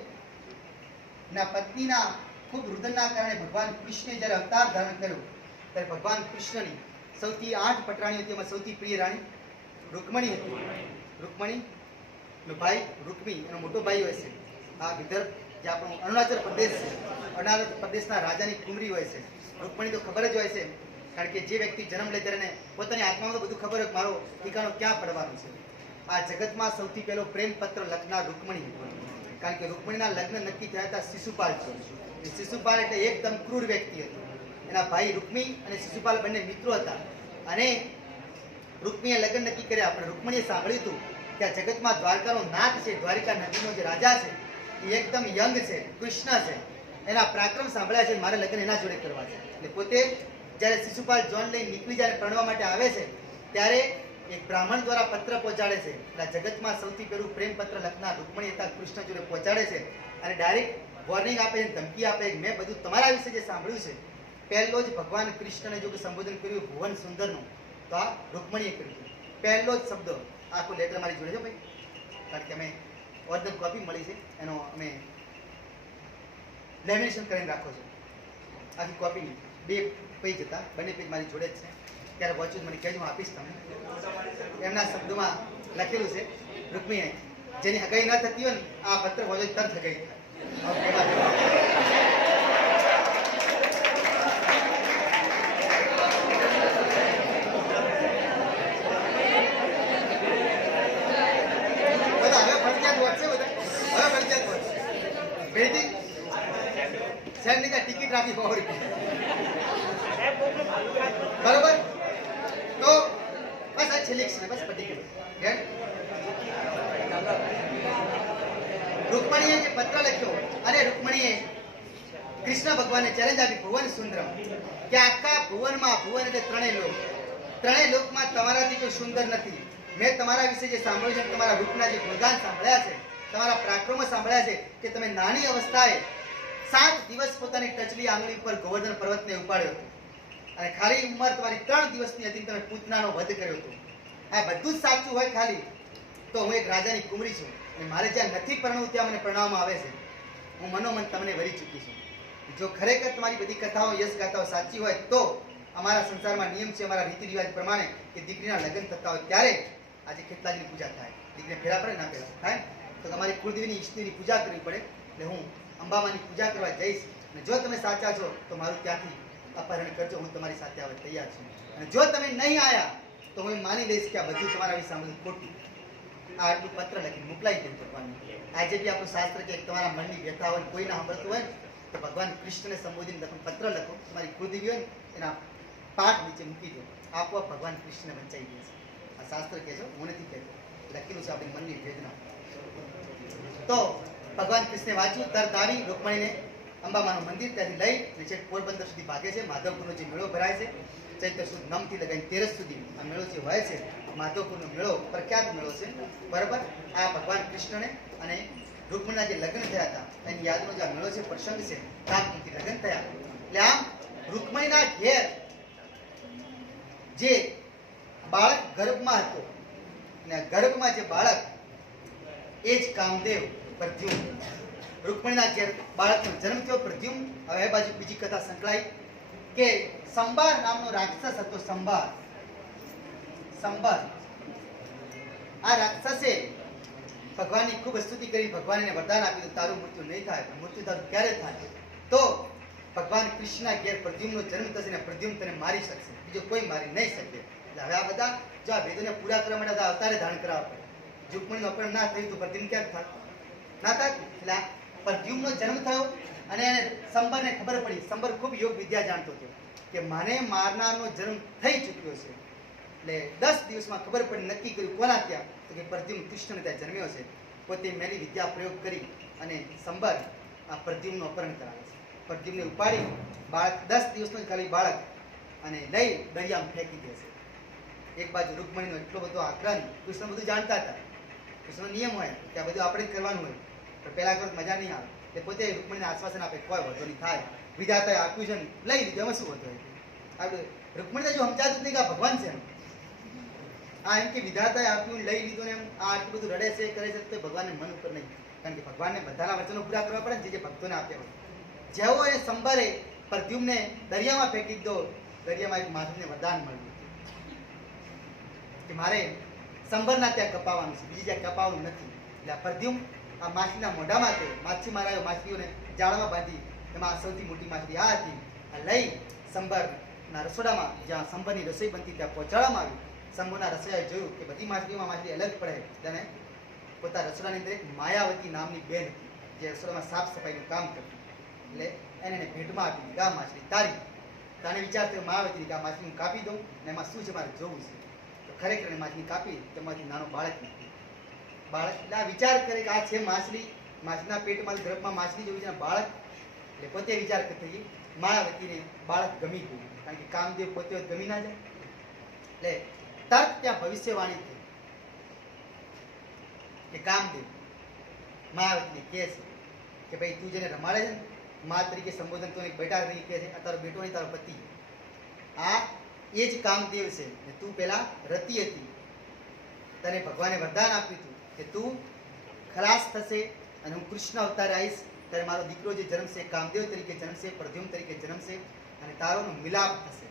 ના પત્નીના ખૂબ રુદનના કારણે ભગવાન કૃષ્ણે જ્યારે અવતાર ધારણ કર્યો, ત્યારે ભગવાન કૃષ્ણની સૌથી 8 પટરાણીઓ, તેમાં સૌથી પ્રિય રાણી રૂકમણી હતી. રૂકમણી નો ભાઈ રૂકમી, એનો મોટો ભાઈ હોય છે. આ વિદર્ભ જે આપણો અરુણાચલ પ્રદેશ છે, અરુણાચલ પ્રદેશના રાજાની કુંવરી હોય છે. રૂકમણી તો ખબર જ હોય છે, કારણ કે જે વ્યક્તિ જન્મ લે ત્યારે પોતાની આત્મામાં તો બધું ખબર હોય મારો ઠીકાણો ક્યાં પડવાનું છે. આ જગતમાં સૌથી પહેલો પ્રેમ પત્ર લખનાર રૂકમણી, કારણ કે રૂકમણીના લગ્ન નક્કી થયા હતા શિશુપાલ જોડે. શિશુપાલ એટલે એકદમ ક્રૂર વ્યક્તિ હતો. એના ભાઈ રૂકમી અને શિશુપાલ બંને મિત્રો હતા, અને રૂકમીએ લગ્ન નક્કી કર્યા. પણ રૂકમણીએ સાંભળ્યું હતું કે આ જગતમાં દ્વારકાનો નાથ છે, દ્વારિકા નદીનો જે રાજા છે, એ એકદમ યંગ છે, કૃષ્ણ છે, એના પરાક્રમ સાંભળ્યા છે, મારે લગ્ન એના જોડે કરવા છે. એટલે પોતે જ્યારે શિશુપાલ જોન લઈને નીકળી જ્યારે પરણવા માટે આવે છે, ત્યારે એક બ્રાહ્મણ દ્વારા પત્ર પહોંચાડે છે. એટલે જગતમાં સૌથી પહેલું પ્રેમ પત્ર લખનાર રૂકમણી હતા, કૃષ્ણ જોડે પહોંચાડે છે, અને ડાયરેક્ટ વોર્નિંગ આપે છે, ધમકી આપે છે, મેં બધું તમારા વિશે જે સાંભળ્યું છે. પહેલો જ ભગવાન કૃષ્ણને જો સંબોધન કર્યું ભુવન સુંદરનું, તો આ રૂકમણીએ કર્યું. પહેલો જ શબ્દ. આખો લેટર મારી જોડે છે ભાઈ, કારણ કે અમે ઓરિજિનલ કોપી મળી છે, એનો અમે લેમિનેશન કરીને રાખો છો. આખી કોપીની 2 પેજ હતા, બંને પેજ મારી જોડે જ છે. ત્યારે વાંચું મને કહેજો, હું આપીશ તમને. એમના શબ્દોમાં લખેલું છે, રૂકમીએ જેની હગાઈ ન થતી હોય ને, આ પત્ર વાંચો તરત હગાઈ થાય. ટિકિટ રાખી બરોબર. તો બસ આ છેલ્લી છે, બસ પતી ગયું. રૂકમણીએ જે પત્ર લખ્યો, અને રૂકમણીએ કૃષ્ણ ભગવાનને ચેલેન્જ આપી, ભુવન સુંદરમ, કે આખા ભુવનમાં, ભુવન એટલે 3 લોક, 3 લોકમાં તમારાથી કોઈ સુંદર નથી. મેં તમારા વિશે જે સાંભળ્યું છે, તમારા રૂપના જે ગુણગાન સાંભળ્યા છે, તમારા પરાક્રમો સાંભળ્યા છે, કે તમે નાની અવસ્થાએ 7 દિવસ પોતાની ટચલી આંગળી ઉપર ગોવર્ધન પર્વતને ઉપાડ્યો હતો, અને ખાલી ઉંમર તમારી 3 દિવસની હતી, તમે પૂતનાનો વધ કર્યો હતો. આ બધું જ સાચું હોય ખાલી, તો હું એક રાજાની કુંવરી છું, અને મારે જ્યાં નથી પરણવું ત્યાં મને પરણાવવામાં આવે છે. હું મનોમન તમને વરી ચૂકી છું. જો ખરેખર તમારી બધી કથાઓ, યશ ગાથાઓ સાચી હોય, તો અમારા સંસારમાં નિયમ છે, અમારા રીતિ રિવાજ પ્રમાણે, કે દીકરીના લગ્ન થતા હોય ત્યારે આજે ખેતલાજીની પૂજા થાય. દીકરીને ફેરા પડે ના ફેરા થાય, તો તમારી કુળદેવીની ઈષ્ટદેવીની પૂજા કરવી પડે. એટલે હું અંબામાની પૂજા કરવા જઈશ, અને જો તમે સાચા છો તો મારું ત્યાંથી અપહરણ કરજો, હું તમારી સાથે આવવા તૈયાર છું. અને જો તમે નહીં આવ્યા તો હું માની લઈશ કે આ બધું તમારા વિશે સાંભળ્યું ખોટું. આ આટલું પત્ર લખીને મોકલાઈ દઉં ભગવાનને. આજે બી આપણું શાસ્ત્ર કે તમારા મનની વ્યથા હોય, કોઈ ના સાંભળતું હોય તો ભગવાન કૃષ્ણને સંબોધીને તમે પત્ર લખો, તમારી કુળદેવી હોય ને એના પાઠ નીચે મૂકી દો, આપોઆપ ભગવાન કૃષ્ણને વંચાઈ દે છે. આ શાસ્ત્ર કહે છે, હું નથી કહેતો, લખેલું છે આપણી મનની વેદના. તો ભગવાન કૃષ્ણે વાંચ્યું, તરત આવી રૂકમણીને અંબામાનું મંદિર ત્યાંથી લઈ અને છેક પોરબંદર સુધી ભાગે છે. માધવપુરનો જે મેળો ભરાય છે, ચૈત્ર સુદ નમથી લગાવીને 13 સુધી આ મેળો જે હોય છે, માધવપુરનો મેળો પ્રખ્યાત મેળો છે, બરાબર. આ ભગવાન કૃષ્ણને અને રૂકમણીના જે લગ્ન થયા હતા એની યાદનો જે મેળો છે, પ્રસંગ છે, ધામધૂમથી લગ્ન થયા. એટલે આમ રૂકમણીના ઘેર જે બાળક ગર્ભમાં હતો, અને ગર્ભમાં જે બાળક, એ જ કામદેવ પ્રદ્યુમ્ન. રૂકમણીના ઘેર બાળકનો જન્મ થયો પ્રદ્યુમ્ન. હવે એ બાજુ બીજી કથા સંકળાઈ કે સંભાર નામનો રાક્ષસ હતો. સંભાર આ રાક્ષસે ભગવાનની ખૂબ સ્તુતિ કરી. ભગવાન એને વરદાન આપ્યું, તારું મૃત્યુ નહીં થાય. મૃત્યુ તારું ક્યારે થાય? તો ભગવાન કૃષ્ણના ઘેર પ્રદ્યુમ્નનો જન્મ થશે ને પ્રદ્યુમ્ન તને મારી શકશે, બીજો કોઈ મારી નહીં શકે. એટલે હવે આ બધા જો આ વેદોને પૂરા કરવા માટે અવતારે ધારણ કરાવવા પડે. રૂકમણીનું અપહરણ ના થયું તો પ્રદ્યુમ્ન ક્યાં થાય? ના થાય. એટલે આ પ્રદ્યુમ્નનો જન્મ થયો અને એને સંબરને ખબર પડી. સંબર ખૂબ યોગ વિદ્યા જાણતો હતો કે મને મારનારનો જન્મ થઈ ચૂક્યો છે. એટલે 10 દિવસમાં ખબર પડી, નક્કી કર્યું કોના ત્યાં, તો કે પ્રદ્યુમ્ન કૃષ્ણને ત્યાં જન્મ્યો છે. પોતે મેલી વિદ્યા પ્રયોગ કરી અને સંબર આ પ્રદ્યુમ્નનું અપહરણ કરાવે છે. પ્રદ્યુમ્નને ઉપાડી બાળક 10 દિવસનું જ ખાલી બાળક અને લઈ દરિયામાં ફેંકી દે છે. એક બાજુ રૂકમણીનો એટલો બધો આગ્રહ, કૃષ્ણ બધું જાણતા હતા. કૃષ્ણનો નિયમ હોય કે આ બધું આપણે જ કરવાનું હોય, પણ પહેલા કરો મજા નહીં આવે. એ પોતે રૂકમણીને આશ્વાસન આપે કોઈ વાંધો નહીં થાય, વિધાતાએ આપ્યું છે ને લઈ લીધું, એમાં શું વાંધો હોય. આપણે રૂકમણીને જો સમજાતું જ નહીં કે આ ભગવાન છે, આ એમ કે વિધાતાએ આપ્યું લઈ લીધું ને એમ આ આટલું બધું રડે છે કરે છે તો ભગવાનને મન ઉપર નહીં. કારણ કે ભગવાનને બધાના વચનો પૂરા કરવા પડે ને, જે ભક્તોને આપ્યા હોય. જેવો એ સંબરે પ્રદ્યુમ્નને દરિયામાં ફેંકી દીધો, દરિયામાં એક માછલીને વરદાન મળ્યું કે મારે સંબરના ત્યાં કપાવવાનું છે, બીજી જ્યાં કપાવવાનું નથી. એટલે આ પ્રદ્યુમ્ન આ માછલીના મોઢામાં તે માછીમાર આવ્યો, માછલીઓને જાળમાં બાંધી, એમાં સૌથી મોટી માછલી આ હતી. આ લઈ સંબરના રસોડામાં જ્યાં સંબરની રસોઈ બનતી ત્યાં પહોંચાડવામાં આવી. સંબરના રસોઈયાએ જોયું કે બધી માછલીઓમાં માછલી અલગ પડે, તેને પોતાના રસોડાની અંદર એક માયાવતી નામની બેન હતી જે રસોડામાં સાફ સફાઈનું કામ કરતી. એટલે એને ભેટમાં આપી દીધી, આ માછલી તારી. તાને વિચાર થયો માયાવતીની કે આ માછલી હું કાપી દઉં ને એમાં શું છે મારે જોવું છે. તો ખરેખર એને માછલી કાપી, તેમાંથી નાનો બાળક નીકળ્યું. બાળક એટલે આ વિચાર કરે કે આ છે માછલી, માછલીના પેટમાં ગર્ભમાં માછલી જેવું છે બાળક. એટલે પોતે વિચાર કરતી માયાવતીને બાળક ગમી ગયું, કારણ કે કામદેવ પોતે ગમી ના જાય. એટલે તરત ત્યાં ભવિષ્યવાણી થઈ કે કામદેવ માયાવતીને કહે છે કે ભાઈ તું જેને રમાડે છે ને મા તરીકે સંબોધન તો બેટા તરીકે કહે છે, આ તારો બેટો નહીં તારો પતિ, આ એ જ કામદેવ છે. ને તું પેલા રતિ હતી, તને ભગવાને વરદાન આપ્યું હતું કે તું ખલાસ થશે અને હું કૃષ્ણ અવતારે આવીશ, ત્યારે મારો દીકરો જે જન્મશે કામદેવ તરીકે જન્મશે, પ્રદ્યુમ્ન તરીકે જન્મશે અને તારોનો મિલાપ થશે.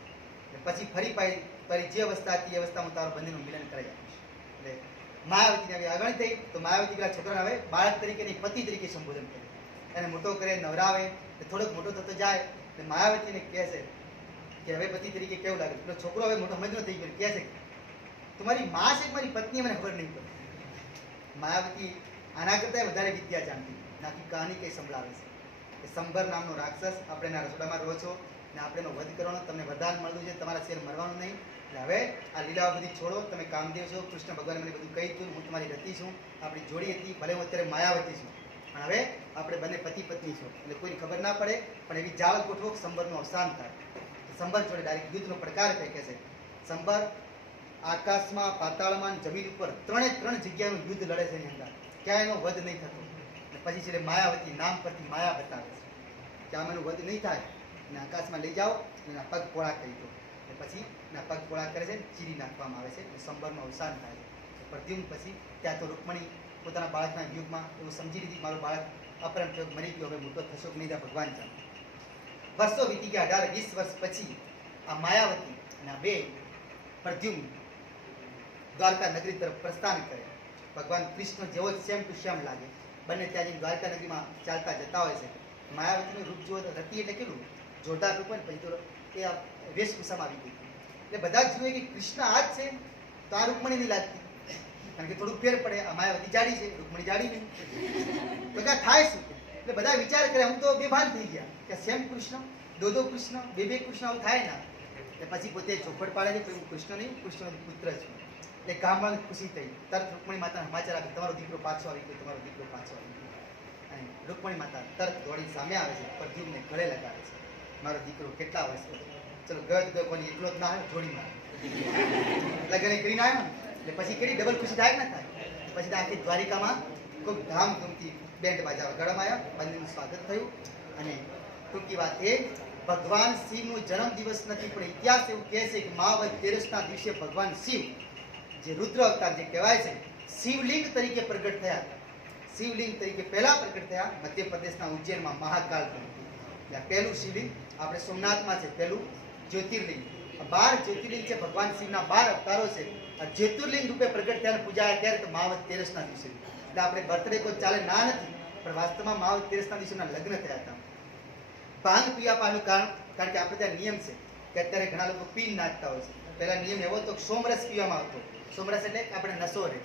પછી ફરી તારી જે અવસ્થા હતી એ અવસ્થામાં તારો બંનેનું મિલન કરાવી આપીશ. એટલે માયાવતીને હવે આગળ થઈ તો માયાવતી પેલા છોકરાને હવે બાળક તરીકે નહીં પતિ તરીકે સંબોધન કરે, એને મોટો કરે, નવરાવે, થોડોક મોટો થતો જાય. એટલે માયાવતીને કહે છે કે હવે પતિ તરીકે કેવું લાગે. પેલો છોકરો હવે મોટો સમજનો થઈ ગયો, કહે છે તમારી માં છે મારી પત્ની, મને ખબર નહીં પડે. માયાવતી આના કરતા વધારે વિદ્યા જાણતી, નાખી કહાની કઈ સંભળાવે છે કે સંબર નામનો રાક્ષસ આપણે એના રસોડામાં રહો છો ને આપણે એનો વધ કરવાનો, તમને વરદાન મળ્યું છે, તમારા શેર મરવાનું નહીં. એટલે હવે આ લીલાઓ બધી છોડો, તમે કામદેવ છો, કૃષ્ણ ભગવાને મને બધું કહી દીધું, હું તમારી રતિ છું, આપણી જોડી હતી, ભલે હું અત્યારે માયાવતી છું, પણ હવે આપણે બંને પતિ પત્ની છો, એટલે કોઈને ખબર ના પડે. પણ એવી જાળ ગોઠવો સંબરનું અવસાન થાય. સંબર જોડે ડાયરેક્ટ યુદ્ધનો પડકાર ફેંકે છે. સંબર આકાશમાં, પાતાળમાં, જમીન ઉપર ત્રણે ત્રણ જગ્યાનું યુદ્ધ લડે છે. એની અંદર ક્યાં એનો વધ નહીં થતો. પછી છે માયાવતી નામ પરથી માયા બતાવે છે કે આમ એનું વધ નહીં થાય અને આકાશમાં લઈ જાઓ અને એના પગ પોળા કરી દો. પછી એના પગ પોળા કરે છે, ચીરી નાખવામાં આવે છે, સંબરનું અવસાન થાય છે. પ્રદ્યુમ્ન પછી ત્યાં તો રૂકમણી પોતાના બાળકના યુગમાં એવું સમજી લીધી મારું બાળક અપહરણ થયો, મરી ગયો, હવે મોટો થશો કે નહીં ત્યાં ભગવાન જાણે. વર્ષો વીતી ગયા, 18-20 વર્ષ પછી આ માયાવતી અને આ બે પ્રદ્યુમ્ન દ્વારકા નગરી તરફ પ્રસ્થાન કરે. ભગવાન કૃષ્ણ જેવો જ સેમ ટુ સેમ લાગે. બંને ત્યાં જઈને દ્વારકા નગરીમાં ચાલતા જતા હોય છે. માયાવતીનું રૂપ જુઓ તો રતિ એટલે કેટલું જોરદાર રૂપ હોય ને, પછી તો એ વેશભૂષામાં આવી ગઈ. એટલે બધા જ જુએ કે કૃષ્ણ આ જ છે, તો આ રૂકમણી નહીં લાગતી, કારણ કે થોડુંક ફેર પડે. આ માયાવતી જાડી છે, રૂકમણી જાડી નહીં, તો ક્યાં થાય શું? એટલે બધા વિચાર કરે, હું તો બેભાન થઈ ગયા કે સેમ કૃષ્ણ, દો કૃષ્ણ, બે કૃષ્ણ, આવું થાય ના. એટલે પછી પોતે ચોખવટ પાડે છે કે હું કૃષ્ણ નહીં, કૃષ્ણનો પુત્ર છું. એટલે ગામવાળાને ખુશી થઈ. તરત રૂકમણી માતાને સમાચાર આપે તમારો દીકરો પાછો આવી ગયો, તમારો દીકરો પાછો આવી ગયો. અને રૂકમણી માતા તરત દોડી સામે આવે છે, પ્રદ્યુમ્નને ગળે લગાવે છે. મારો દીકરો કેટલા વર્ષ ચલો ગદ કોની એકલો જ ના આવ્યો, જોડીમાં લગ્ન કરીને આવ્યો ને, એટલે પછી કેટલી ડબલ ખુશી થાય ને થાય. પછી આખી દ્વારિકામાં ખૂબ ધામધૂમથી બેન્ડ બાજા વગાડવામાં આવ્યા, બંનેનું સ્વાગત થયું. અને ટૂંકી વાત એ, ભગવાન શિવનો જન્મ દિવસ નથી, પણ ઇતિહાસ એવું કહે છે કે મહાવદ તેરસના દિવસે ભગવાન શિવ જે રુદ્ર અવતાર જે કહેવાય છે, શિવલિંગ તરીકે પ્રગટ થયા. શિવલિંગ તરીકે પહેલા પ્રગટ થયા મધ્યપ્રદેશના ઉજ્જૈનમાં મહાકાલ. પહેલું શિવલિંગ આપણે સોમનાથમાં છે, પહેલું જ્યોતિર્લિંગ. 12 જ્યોતિર્લિંગ છે, ભગવાન શિવના 12 અવતારો છે. આ જ્યોતિર્લિંગ રૂપે પ્રગટ થયા પૂજાયા ત્યારે તો મહાવદ તેરસના દિવસે. એટલે આપણે બર્થડે કોઈ ચાલે ના નથી, પણ વાસ્તવમાં મહાવદ તેરસના દિવસના લગ્ન થયા હતા. ભાંગ પીવા પાછળનું કારણ કે આપણે ત્યાં નિયમ છે કે અત્યારે ઘણા લોકો પીન નાખતા હોય છે. પહેલા નિયમ એવો હતો કે સોમરસ પીવામાં આવતો. સોમરસ એટલે આપણે નશો રહે.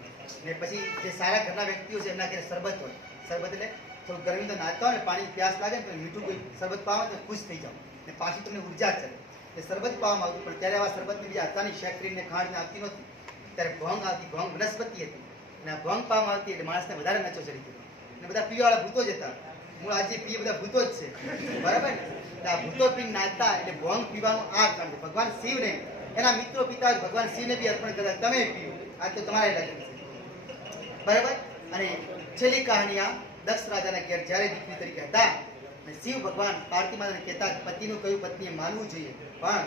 ને પછી જે સારા ઘરના વ્યક્તિઓ છે એમના ઘરે શરબત હોય. શરબત એટલે થોડું ગરમી તો નાખતા હોય ને, પાણી પ્યાસ લાગે ને તો મીઠું કોઈ શરબત પાવો તો ખુશ થઈ જાવ ને પાછી તમને ઉર્જા ચડે. એ શરબત પાવામાં આવતું, પણ ત્યારે આવા શરબતની બીજા આતાની શેકરીને ખાંડને આવતી નહોતી. ત્યારે ભોંગ આવતી. ભોંગ વનસ્પતિ હતી અને આ ભોંગ પાવામાં આવતી એટલે માણસને વધારે નચો ચડી ગયો અને બધા પીવાવાળા ભૂતો જ હતા. હું આજે પીએ બધા ભૂતો જ છે, બરાબર ને? આ ભૂતો પીને નાચતા એટલે ભોંગ પીવાનું આ કારણ છે. ભગવાન શિવને એના મિત્રો પિતા ભગવાન શિવને બી અર્પણ કરતા, તમે પીઓ, આ તો તમારે લાગે છે, બરાબર. અને છેલ્લી કહાની આ દક્ષ રાજાના ઘેર જ્યારે દીકરી તરીકે હતા અને શિવ ભગવાન પાર્વતી માતાને કહેતા પતિનું કયું પત્નીએ માનવું જોઈએ, પણ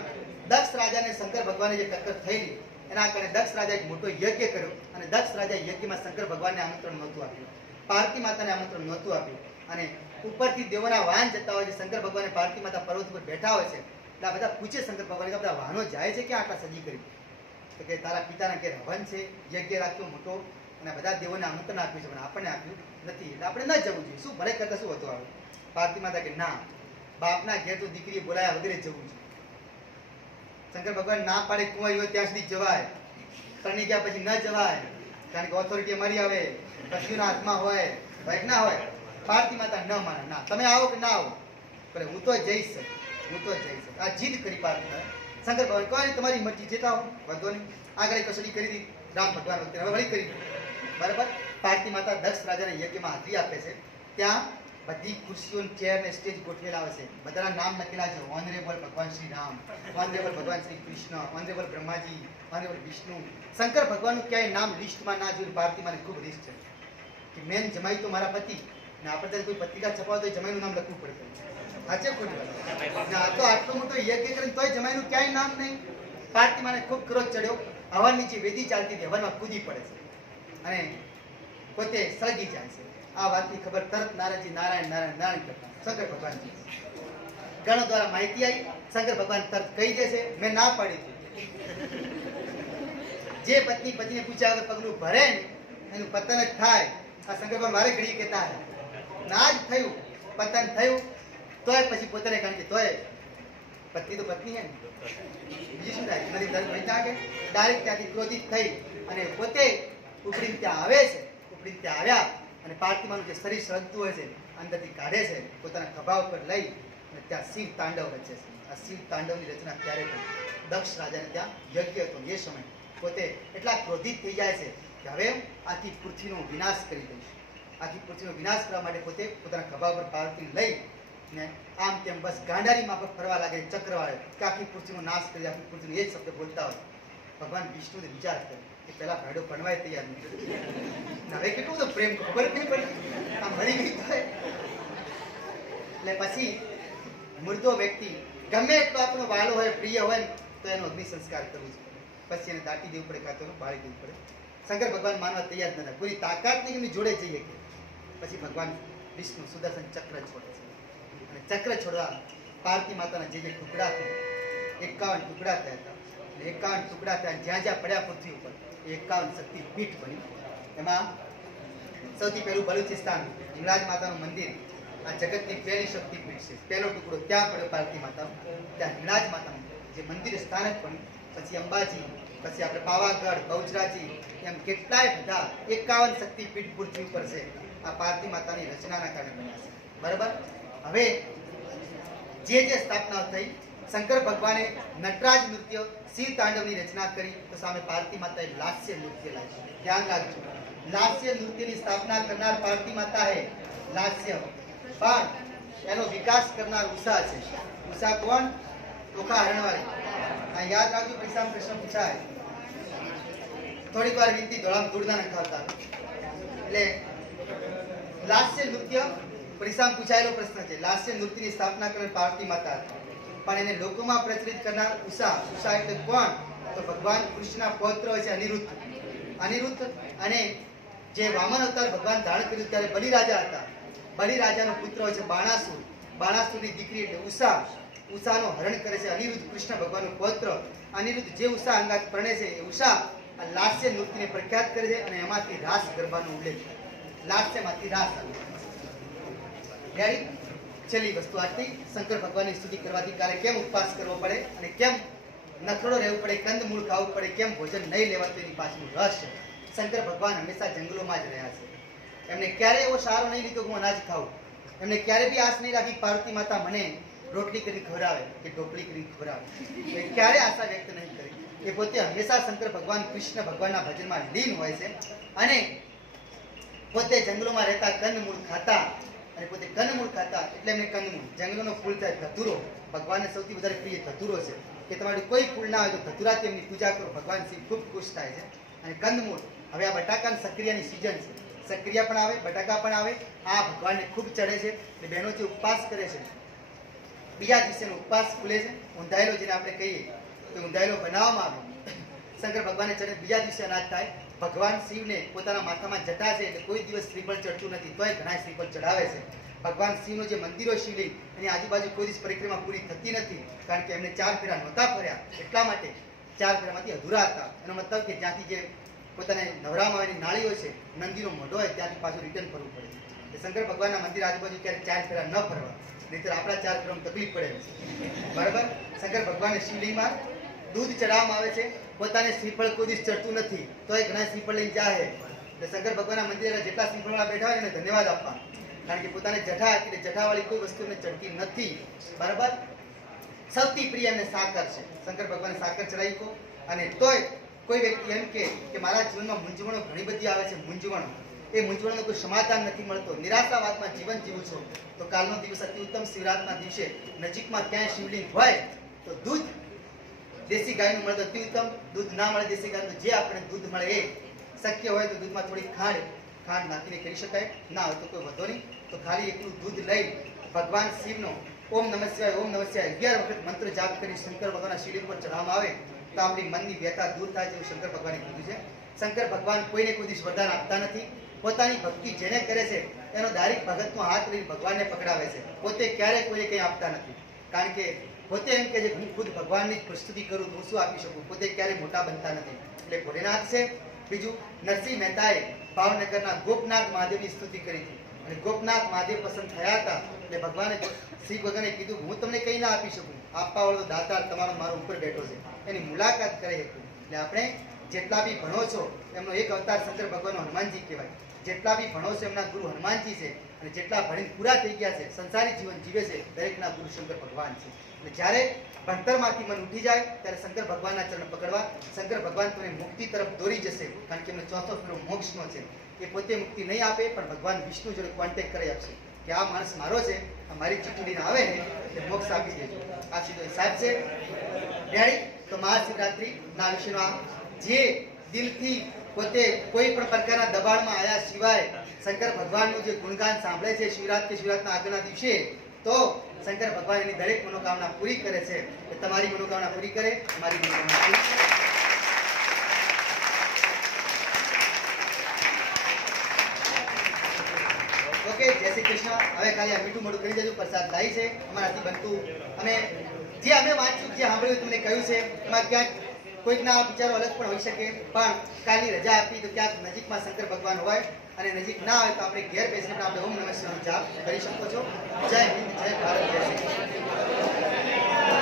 દક્ષ રાજાને શંકર ભગવાને જે ટક્કર થયેલી એના કારણે દક્ષ રાજાએ એક મોટો યજ્ઞ કર્યો અને દક્ષ રાજાએ યજ્ઞમાં શંકર ભગવાનને આમંત્રણ નહોતું આપ્યું, પાર્વતી માતાને આમંત્રણ નહોતું આપ્યું. અને ઉપરથી દેવોના વાહન જતા હોય છે. શંકર ભગવાન પાર્વતી માતા પર્વત ઉપર બેઠા હોય છે એટલે આ બધા પૂછે શંકર ભગવાન કે બધા વાહનો જાય છે ક્યાં આટલા સજી કરી? તો કે તારા પિતાના ઘેર હવન છે, યજ્ઞ રાખ્યો મોટો અને બધા દેવોને આમંત્રણ આપ્યું છે પણ આપણને આપ્યું નથી એટલે આપણે ન જવું જોઈએ. શું ભલે કરતા શું હતું આવે? પાર્વતી માતા કે ના, બાપના ઘેર તો દીકરીએ બોલાયા વગેરે જવું છે. શંકર ભગવાન ના પાડે કુંવારી હોય ત્યાં સુધી જવાય, પરણી ગયા પછી ન જવાય, કારણ કે ઓથોરિટી અમારી આવે, પતિના હાથમાં હોય, ભાઈ ના હોય. પાર્વતી માતા ન માને, ના તમે આવો કે ના આવો, ભલે હું તો જઈશ, હું તો જઈશ. આ જીદ કરી પાર્વતી માતા. શંકર ભગવાન કોઈ તમારી મરજી જેતા હો વાંધો નહીં. આગળ કસોટી કરી દીધી રામ ભગવાન વખતે, હવે વળી કરી બરાબર. પાર્વતી માતા દક્ષ રાજાના યજ્ઞમાં હાજરી આપે છે. ત્યાં બધી ખુરશીઓ, ચેર ને સ્ટેજ ગોઠવેલા હોય છે. બધાના નામ લખેલા છે. ઓનરેબલ ભગવાન શ્રી રામ, ઓનરેબલ ભગવાન શ્રી કૃષ્ણ, ઓનરેબલ બ્રહ્માજી, ઓનરેબલ વિષ્ણુ. શંકર ભગવાનનું ક્યાંય નામ લિસ્ટમાં ના જોયું. પાર્વતી માને ખૂબ રિસ્ક છે કે મેન જમાઈ તો મારા પતિ ને આપણે કોઈ પત્રિકા છપાવો તો જમાઈનું નામ લખવું પડે. સાચે ખોટી વાત? આ તો આટલો મોટો યજ્ઞ કરીને તોય જમાઈનું ક્યાંય નામ નહીં. પાર્વતી માને ખૂબ ક્રોધ ચડ્યો. હવનની જે વેદી ચાલતી હતી હવનમાં કૂદી પડે છે અને પોતે સળગી જાય છે. આ વાતની ખબર તરત નારાયણજી નારાયણ નારાયણ નારાયણ કરતા શંકર ભગવાનજી ગણો દ્વારા માહિતી આવી. શંકર ભગવાન તરત કહી દે છે મેં ના પાડી દીધી. જે પત્ની પતિને પૂછ્યા વગર પગલું ભરે ને એનું પતન જ થાય. આ શંકર ભગવાન મારે ઘડી કહેતા ના જ થયું, પતન થયું તોય પછી પોતાને, કારણ કે તોય પત્ની તો પત્ની હે ને, બીજું શું થાય? નથી દર્દ વહી જાગે. ડાયરેક્ટ ત્યાંથી ક્રોધિત થઈ અને પોતે ઉપડીને ત્યાં આવે છે. ઉપડીને ત્યાં આવ્યા અને પાર્વતીમાનું જે શરીર સળગતું હોય છે અંદરથી કાઢે છે, પોતાના ખભા ઉપર લઈ અને ત્યાં શિવ તાંડવ રચે છે. આ શિવ તાંડવની રચના ત્યારે થઈ. દક્ષ રાજાને ત્યાં યજ્ઞ હતો. એ સમય પોતે એટલા ક્રોધિત થઈ જાય છે કે હવે આખી પૃથ્વીનો વિનાશ કરી દઈશ. આખી પૃથ્વીનો વિનાશ કરવા માટે પોતે પોતાના ખભા ઉપર પાર્વતીને લઈ ને આમ તેમ બસ ગાંડારી માફક ફરવા લાગે, ચક્રવાળે કે આખી પૃથ્વીનો નાશ કરી, આખી પૃથ્વીનો એ જ શબ્દ બોલતા હોય. ભગવાન વિષ્ણુને વિચાર કરે કે પેલા ભાઈડો ભણવાય તૈયાર નથી, હવે કેટલું બધો પ્રેમ ખબર નહીં પડી, આ મરી ગઈ તો એટલે પછી મૃદો વ્યક્તિ ગમે એટલો આપણો વાલો હોય, પ્રિય હોય ને તો એનો અગ્નિ સંસ્કાર કરવો છે. પછી એને દાટી દેવું પડે, કાં તો બાળી દેવું પડે. શંકર ભગવાન માનવા તૈયાર નતા, પૂરી તાકાત નહીં એમની જોડે જઈએ કે પછી ભગવાન વિષ્ણુ સુદર્શન ચક્ર છોડે છે અને ચક્ર છોડવા પાર્વતી માતાના જે ટુકડા થયા 51 ટુકડા થયા હતા. 51 ટુકડા થયા, જ્યાં જ્યાં પડ્યા પૃથ્વી ઉપર 51 શક્તિ પીઠ બની. એમાં સૌથી પહેલું બલુચિસ્તાન હિંગળાજ માતાનું મંદિર, આ જગતની પહેલી શક્તિપીઠ છે. પહેલો ટુકડો ત્યાં પડ્યો પાર્વતી માતાનો, ત્યાં હિંગળાજ માતાનું જે મંદિર સ્થાન જ બન્યું. પછી અંબાજી, પછી આપણે પાવાગઢ, બહુચરાજી, એમ કેટલાય બધા 51 શક્તિપીઠ પૃથ્વી ઉપર છે. આ પાર્વતી માતાની રચનાના કારણે બન્યા છે. બરાબર. હવે જે સ્થાપના થઈ, શંકર ભગવાને નટરાજ નૃત્ય, શિવ તાંડવની રચના કરી તો સામે પાર્વતી માતાએ લાસ્ય નૃત્ય લાવ્યું. ધ્યાન રાખજો, લાસ્ય નૃત્યની સ્થાપના કરનાર પાર્વતી માતા હે લાસ્ય, પણ એનો વિકાસ કરનાર ઉષા છે. ઉષા કોણ? ટોકા હરણવાળી. આ યાદ રાખજો, પરીક્ષામાં પ્રશ્ન પૂછાય. થોડીક વાર વિનંતી, ધોળામ ધૂળના નખાવતા. એટલે લાસ્ય નૃત્ય પરીક્ષામાં પૂછાયેલો પ્રશ્ન છે. લાસ્ય નૃત્યની સ્થાપના કરનાર પાર્વતી માતા પણ એને લોકોમાં પ્રચલિત કરનાર ઉષા. ઉષા એટલે કોણ? તો ભગવાન કૃષ્ણના પૌત્ર હોય છે અનિરુદ્ધ. અનિરુદ્ધ અને જે વામન અવતાર ભગવાન ધારણ કર્યું ત્યારે બલિરાજા હતા. બલિરાજાનો પુત્ર હોય છે બાણાસુર. બાણાસુરની દીકરી એટલે ઉષા. ઉષાનો હરણ કરે છે અનિરુદ્ધ, કૃષ્ણ ભગવાનનો પૌત્ર. અનિરુદ્ધ જે ઉષા અંગાત પરણે છે એ ઉષા આ લાસ્ય નૃત્યને પ્રખ્યાત કરે છે અને એમાંથી રાસ ગરબાનો ઉલ્લેખ થાય. લાસ્યમાંથી રાસ આવે. છેલ્લી વસ્તુ આટલી, શંકર ભગવાનની સ્તુતિ કરવાથી કાલે કેમ ઉપવાસ કરવો પડે અને કેમ નખરો રહેવું પડે, કંદમૂળ ખાવું પડે, કેમ ભોજન નહીં લેવાતું, એની પાછળનું રહસ્ય. શંકર ભગવાન હંમેશા જંગલોમાં જ રહ્યા છે. એમને ક્યારેય એવો સહારો નહીં લીધો હું અનાજ ખાઉં. એમને ક્યારે બી આશ નહીં રાખી પાર્વતી માતા મને રોટલી કરી ખવડાવે કે ઢોકળી કરી ખવડાવે. એ ક્યારે આશા વ્યક્ત નહીં કરી. એ પોતે હંમેશા શંકર ભગવાન કૃષ્ણ ભગવાનના ભજનમાં લીન હોય છે અને પોતે જંગલોમાં રહેતા, કંદમૂળ ખાતા અને પોતે કંદમૂળ ખાતા એટલે એમને કંદમૂળ, જંગલોનો ફૂલ થાય ધતુરો, ભગવાનને સૌથી વધારે પ્રિય ધતુરો છે કે તમારું કોઈ ફૂલ ના હોય તો ધતુરાથી એમની પૂજા કરો, ભગવાન શિવ ખૂબ ખુશ થાય છે. અને કંદમૂળ, હવે આ બટાકા અને સક્રિયાની સિઝન છે, સક્રિયા પણ આવે, બટાકા પણ આવે, આ ભગવાનને ખૂબ ચડે છે. એટલે બહેનો જે ઉપવાસ કરે છે, બીજા દિવસેનો ઉપવાસ ખુલે છે, ઊંધાયેલો જેને આપણે કહીએ તો ઊંધાયેલો બનાવવામાં આવે, શંકર ભગવાનને ચડે, બીજા દિવસે અનાજ થાય. ભગવાન શિવને પોતાના માથામાં જટા છે એટલે કોઈ દિવસ શ્રીફળ ચડતું નથી, તોય ઘણા શ્રીફળ ચડાવે છે. ભગવાન શિવનો જે મંદિરો શિવલિંગ એની આજુબાજુ કોઈ દિવસ પરિક્રમા પૂરી થતી નથી, કારણ કે એમને 4 ફેરા નહોતા ફર્યા, એટલા માટે 4 ફેરામાંથી અધૂરા હતા. એનો મતલબ કે જ્યાંથી જે પોતાને નવરામાં આવેલી નાળી હોય છે, નંદીનો મોઢો હોય, ત્યાંથી પાછું રિટર્ન ફરવું પડે. શંકર ભગવાનના મંદિર આજુબાજુ ક્યારેક 4 ફેરા ન ફરવા, નહીંતર આપણા 4 ફેરામાં તકલીફ પડે છે. બરાબર. શંકર ભગવાનને શિવલિંગમાં દૂધ ચડાવવામાં આવે છે, પોતાને શ્રીફળ કોઈ દિવસ ચડતું નથી, તો એ ઘણા શ્રીફળ લઈને જાય. એટલે શંકર ભગવાનના મંદિરે જેટલા શ્રીફળવાળા બેઠા હોય એને ધન્યવાદ આપવા, કારણ કે પોતાને જઠા હતી, જઠાવાળી કોઈ વસ્તુ એમને ચડતી નથી. બરાબર. સૌથી પ્રિય એમને સાકર છે. શંકર ભગવાને સાકર ચડાવી કો. અને તોય કોઈ વ્યક્તિ એમ કે મારા જીવનમાં મૂંઝવણો ઘણી બધી આવે છે, મૂંઝવણો, એ મૂંઝવણનો કોઈ સમાધાન નથી મળતો, નિરાશાવાદમાં જીવન જીવું છું, તો કાલનો દિવસ અતિ ઉત્તમ, શિવરાતના દિવસે નજીકમાં ક્યાંય શિવલિંગ હોય તો દૂધ દેશી ગાયનું મળે તો અતિ ઉત્તમ, દૂધ ના મળે દેશી ગાયનું, જે આપણે દૂધ મળે એ શક્ય હોય તો દૂધમાં થોડી ખાંડ નાખીને કરી શકાય, ના હોય તો કોઈ વધો નહીં. તો ખાલી એકલું દૂધ લઈ ભગવાન શિવનો ઓમ નમઃ શિવાય, ઓમ નમઃ શિવાય 11 વખત મંત્ર જાપ કરી શંકર ભગવાનના શિવલિંગ પર ચઢાવવામાં આવે તો આપણી મનની વ્યથા દૂર થાય છે, એવું શંકર ભગવાને કીધું છે. શંકર ભગવાન કોઈને કોઈ દિવસ વરદાન આપતા નથી. પોતાની ભક્તિ જેને કરે છે એનો ડાયરેક્ટ ભગતનો હાથ લઈને ભગવાનને પકડાવે છે. પોતે ક્યારેય કોઈને કંઈ આપતા નથી, કારણ કે પોતે એમ કે હું ખુદ ભગવાનની પ્રસ્તુતિ કરું તો હું શું આપી શકું. પોતે ક્યારેય મોટા બનતા નથી. એટલે ભોલેનાથ છે. બીજું, નરસિંહ મહેતાએ ભાવનગરના ગોપનાથ મહાદેવની સ્તુતિ કરી હતી અને ગોપનાથ મહાદેવ પસંદ થયા હતા. એટલે ભગવાને શ્રી ભગવાને કીધું હું તમને કંઈ ના આપી શકું, આપવા વાળો દાતાર તમારો મારો ઉપર બેઠો છે, એની મુલાકાત કરી શકું. એટલે આપણે જેટલા બી ભણો છો એમનો એક અવતાર શંકર ભગવાનનો હનુમાનજી કહેવાય. જેટલા બી ભણો છો એમના ગુરુ હનુમાનજી છે, અને જેટલા ભણીને પૂરા થઈ ગયા છે, સંસારી જીવન જીવે છે, દરેકના ગુરુ શંકર ભગવાન છે. એટલે જ્યારે ભણતરમાંથી મન ઉઠી જાય ત્યારે શંકર ભગવાનના ચરણ પકડવા. શંકર ભગવાન તમને મુક્તિ તરફ દોરી જશે, કારણ કે એમને 4થો ફેરો મોક્ષનો છે. એ પોતે મુક્તિ નહીં આપે, પણ ભગવાન વિષ્ણુ જોડે કોન્ટેક્ટ કરી આપશે કે આ માણસ મારો છે, આ મારી ચિઠ્ઠી લઈને આવે ને એટલે મોક્ષ આપી દેજો. આ સીધો હિસાબ છે. રેડી? તો મહાશિવરાત્રિના વિશેનો જે દિલથી પોતે કોઈ પણ પ્રકારના દબાણમાં આવ્યા સિવાય શંકર ભગવાનનું જે ગુણગાન સાંભળે છે શિવરાત કે શિવરાતના આગળના દિવસે, તો શંકર ભગવાન એની દરેક મનોકામના પૂરી કરે છે. કે તમારી મનોકામના પૂરી કરે, મારી મનોકામના પૂરી કરે. ઓકે, જય શ્રી કૃષ્ણ. હવે ખાલી આ મીઠું મોઢું કરી દેજો, પ્રસાદ લાવી છે અમારાથી બનતું. અને જે અમે વાંચ્યું, જે સાંભળ્યું, તમને કહ્યું છે એમાં ક્યાંક કોઈકના વિચારો અલગ પણ હોઈ શકે, પણ કાલની રજા આપી તો ક્યાંક નજીકમાં શંકર ભગવાન હોય અને નજીક ના હોય તો આપણે ઘેર બેસીને આપણે ઓમ નમઃ શિવાય જાપ કરી શકો છો. જય હિન્દ, જય ભારત, જય શ્રી કૃષ્ણ.